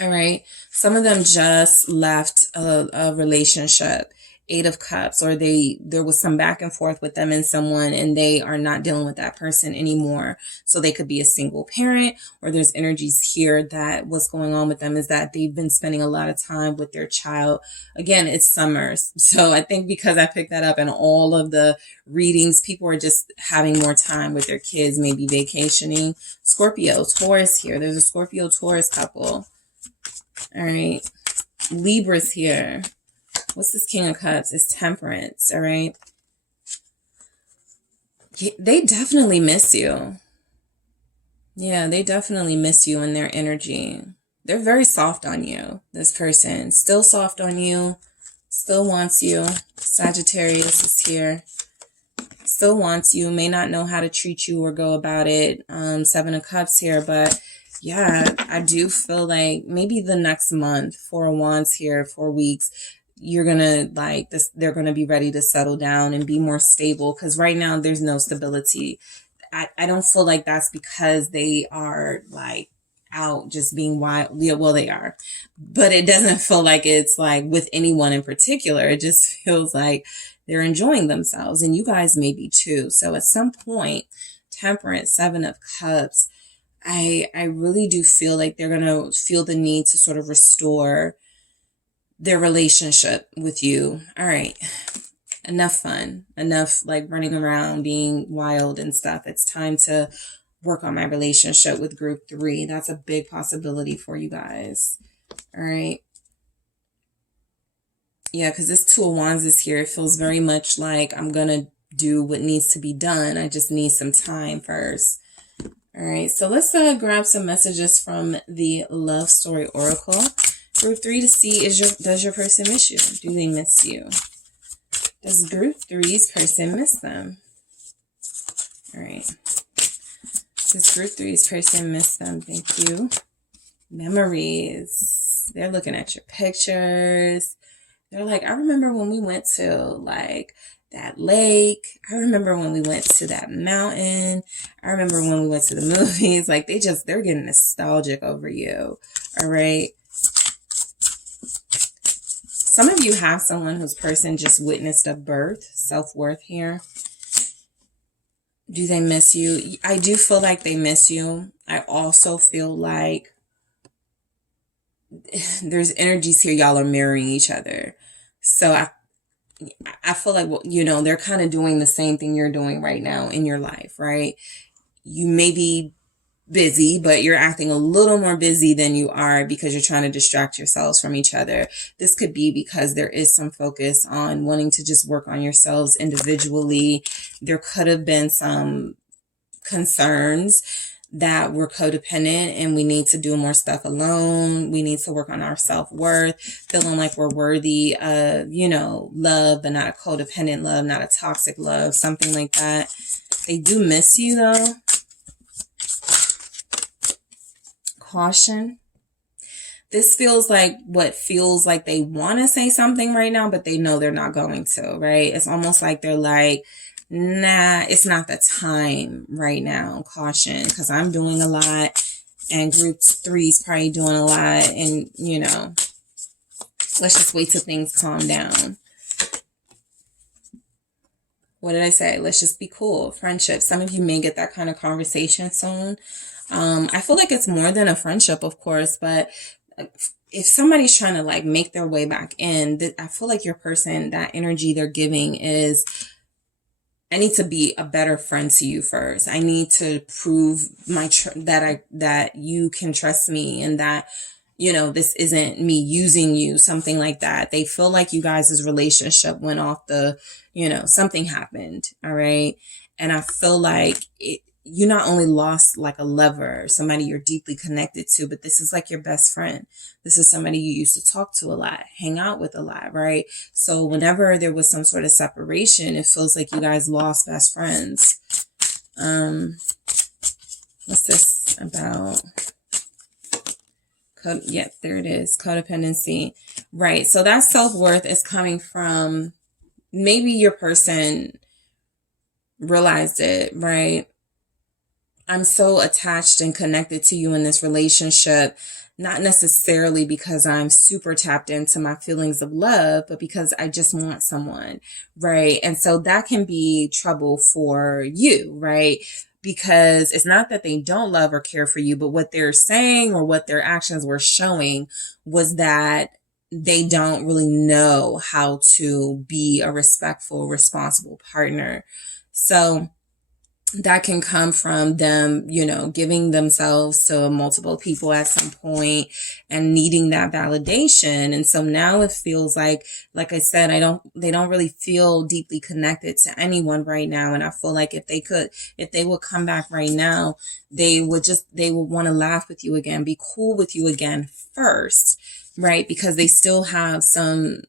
All right. Some of them just left a relationship. Eight of Cups, or there was some back and forth with them and someone, and they are not dealing with that person anymore. So they could be a single parent, or there's energies here that what's going on with them is that they've been spending a lot of time with their child. Again, it's summer. So I think because I picked that up in all of the readings, people are just having more time with their kids, maybe vacationing. Scorpio, Taurus here. There's a Scorpio Taurus couple. All right. Libra's here. What's this King of Cups? It's Temperance, all right? They definitely miss you. Yeah, they definitely miss you and their energy. They're very soft on you, this person. Still soft on you. Still wants you. Sagittarius is here. Still wants you. May not know how to treat you or go about it. Seven of Cups here, but yeah, I do feel like maybe the next month, Four of Wands here, 4 weeks, you're going to like this, they're going to be ready to settle down and be more stable, because right now there's no stability. I don't feel like that's because they are like out just being wild. Yeah, well, they are, but it doesn't feel like it's like with anyone in particular. It just feels like they're enjoying themselves, and you guys may be too. So at some point, Temperance, Seven of Cups, I really do feel like they're going to feel the need to sort of restore their relationship with you. All right. Enough fun. Enough like running around, being wild and stuff. It's time to work on my relationship with group 3. That's a big possibility for you guys. All right. Yeah, because this Two of Wands is here. It feels very much like I'm going to do what needs to be done. I just need some time first. All right. So let's grab some messages from the Love Story Oracle. Group 3 to see, does your person miss you? Do they miss you? Does group 3's person miss them? All right. Does group 3's person miss them? Thank you. Memories. They're looking at your pictures. They're like, I remember when we went to like that lake. I remember when we went to that mountain. I remember when we went to the movies. Like they're getting nostalgic over you. All right. Some of you have someone whose person just witnessed a birth, self-worth here. Do they miss you? I do feel like they miss you. I also feel like there's energies here. Y'all are mirroring each other. So I feel like, well, you know, they're kind of doing the same thing you're doing right now in your life, right? You may be busy, but you're acting a little more busy than you are because you're trying to distract yourselves from each other. This could be because there is some focus on wanting to just work on yourselves individually. There could have been some concerns that we're codependent and we need to do more stuff alone. We need to work on our self-worth, feeling like we're worthy of, you know, love, but not a codependent love, not a toxic love, something like that. They do miss you though. Caution. This feels like what feels like they want to say something right now, but they know they're not going to, right? It's almost like they're like, nah, it's not the time right now. Caution, because I'm doing a lot and group 3 is probably doing a lot. And, you know, let's just wait till things calm down. What did I say? Let's just be cool. Friendship. Some of you may get that kind of conversation soon. I feel like it's more than a friendship, of course, but if somebody's trying to like make their way back in, I feel like your person, that energy they're giving is, I need to be a better friend to you first. I need to prove that you can trust me and that, you know, this isn't me using you, something like that. They feel like you guys' relationship went off the, you know, something happened. All right. And I feel like you not only lost like a lover, somebody you're deeply connected to, but this is like your best friend. This is somebody you used to talk to a lot, hang out with a lot, right? So whenever there was some sort of separation, it feels like you guys lost best friends. What's this about? Yep, there it is. Codependency. Right. So that self-worth is coming from maybe your person realized it, right? I'm so attached and connected to you in this relationship, not necessarily because I'm super tapped into my feelings of love, but because I just want someone, right? And so that can be trouble for you, right? Because it's not that they don't love or care for you, but what they're saying or what their actions were showing was that they don't really know how to be a respectful, responsible partner. So that can come from them, you know, giving themselves to multiple people at some point and needing that validation. And so now it feels like I said, they don't really feel deeply connected to anyone right now. And I feel like if they would come back right now, they would want to laugh with you again, be cool with you again first, right? Because they still have some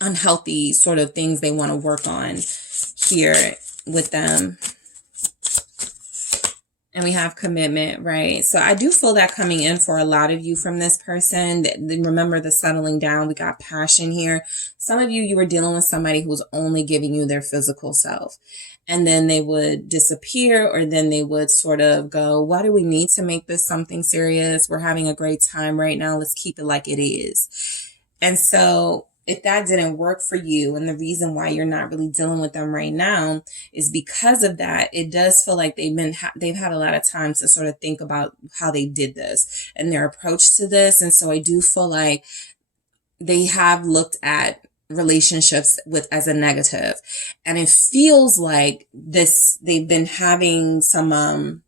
unhealthy sort of things they want to work on here with them. And we have commitment, right? So I do feel that coming in for a lot of you from this person. Remember the settling down. We got passion here. Some of you were dealing with somebody who was only giving you their physical self. And then they would disappear, or then they would sort of go, why do we need to make this something serious? We're having a great time right now. Let's keep it like it is. And so if that didn't work for you, and the reason why you're not really dealing with them right now is because of that, it does feel like they've had a lot of time to sort of think about how they did this and their approach to this. And so I do feel like they have looked at relationships as a negative, and it feels like they've been having some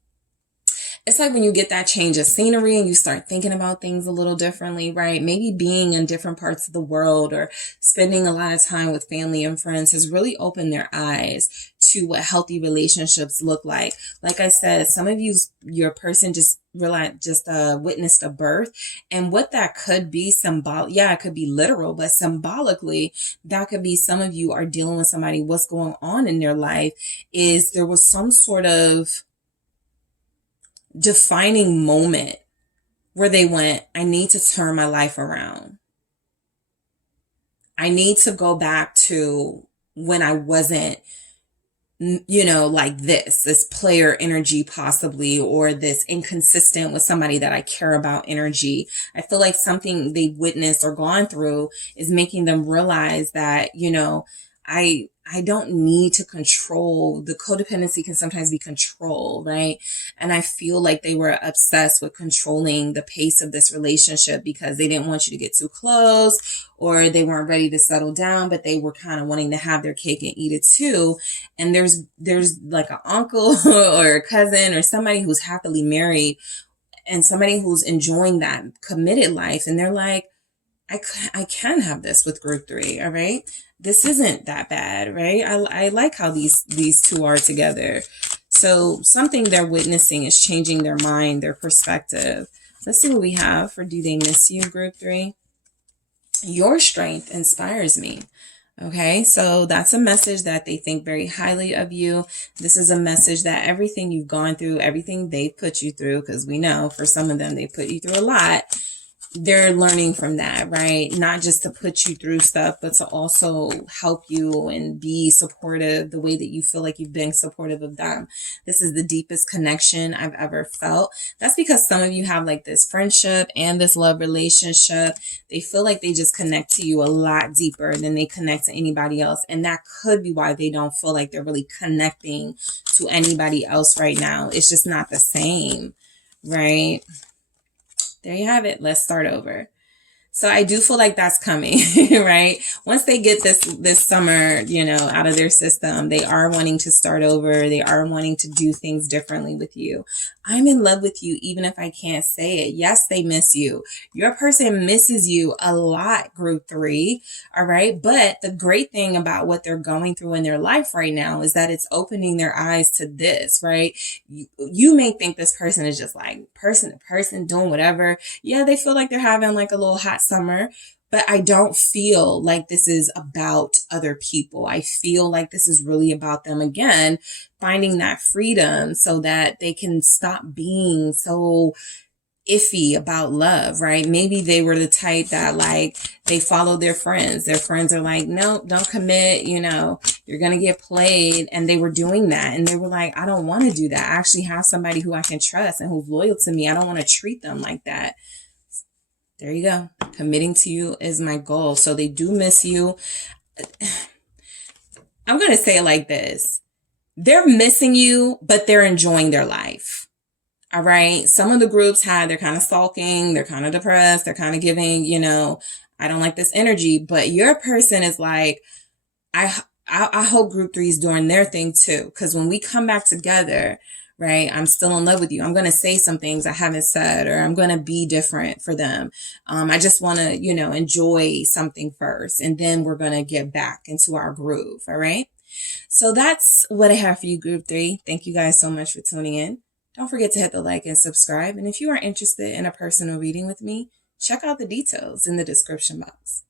it's like when you get that change of scenery and you start thinking about things a little differently, right? Maybe being in different parts of the world or spending a lot of time with family and friends has really opened their eyes to what healthy relationships look like. Like I said, some of your person just witnessed a birth, and what that could be it could be literal, but symbolically, that could be some of you are dealing with somebody. What's going on in their life is there was some sort of defining moment where they went, I need to turn my life around. I need to go back to when I wasn't you know, like this player energy possibly, or this inconsistent with somebody that I care about energy. I feel like something they witnessed or gone through is making them realize that, you know, I don't need to control. The codependency can sometimes be control, right? And I feel like they were obsessed with controlling the pace of this relationship because they didn't want you to get too close, or they weren't ready to settle down, but they were kind of wanting to have their cake and eat it too. And there's like an uncle or a cousin or somebody who's happily married and somebody who's enjoying that committed life. And they're like, I can have this with group 3. All right. This isn't that bad, right? I like how these two are together. So something they're witnessing is changing their mind, their perspective. Let's see what we have for Do They Miss You, group 3. Your strength inspires me. Okay, so that's a message that they think very highly of you. This is a message that everything you've gone through, everything they put you through, because we know for some of them, they put you through a lot. They're learning from that, right? Not just to put you through stuff, but to also help you and be supportive the way that you feel like you've been supportive of them. This is the deepest connection I've ever felt. That's because some of you have like this friendship and this love relationship. They feel like they just connect to you a lot deeper than they connect to anybody else. And that could be why they don't feel like they're really connecting to anybody else right now. It's just not the same, right? There you have it. Let's start over. So I do feel like that's coming, right? Once they get this summer, you know, out of their system, they are wanting to start over. They are wanting to do things differently with you. I'm in love with you, even if I can't say it. Yes, they miss you. Your person misses you a lot, group 3. All right. But the great thing about what they're going through in their life right now is that it's opening their eyes to this, right? You may think this person is just like person to person doing whatever. Yeah, they feel like they're having like a little hot summer, but I don't feel like this is about other people. I feel like this is really about them again, finding that freedom so that they can stop being so iffy about love, right? Maybe they were the type that like they followed their friends. Their friends are like, no, don't commit, you know, you're going to get played. And they were doing that. And they were like, I don't want to do that. I actually have somebody who I can trust and who's loyal to me. I don't want to treat them like that. There you go. Committing to you is my goal. So they do miss you. I'm going to say it like this. They're missing you, but they're enjoying their life. All right. Some of the groups they're kind of sulking. They're kind of depressed. They're kind of giving, you know, I don't like this energy, but your person is like, I hope group 3 is doing their thing too. Cause when we come back together, right, I'm still in love with you. I'm going to say some things I haven't said, or I'm going to be different for them. I just want to, you know, enjoy something first, and then we're going to get back into our groove. All right. So that's what I have for you, group 3. Thank you guys so much for tuning in. Don't forget to hit the like and subscribe. And if you are interested in a personal reading with me, check out the details in the description box.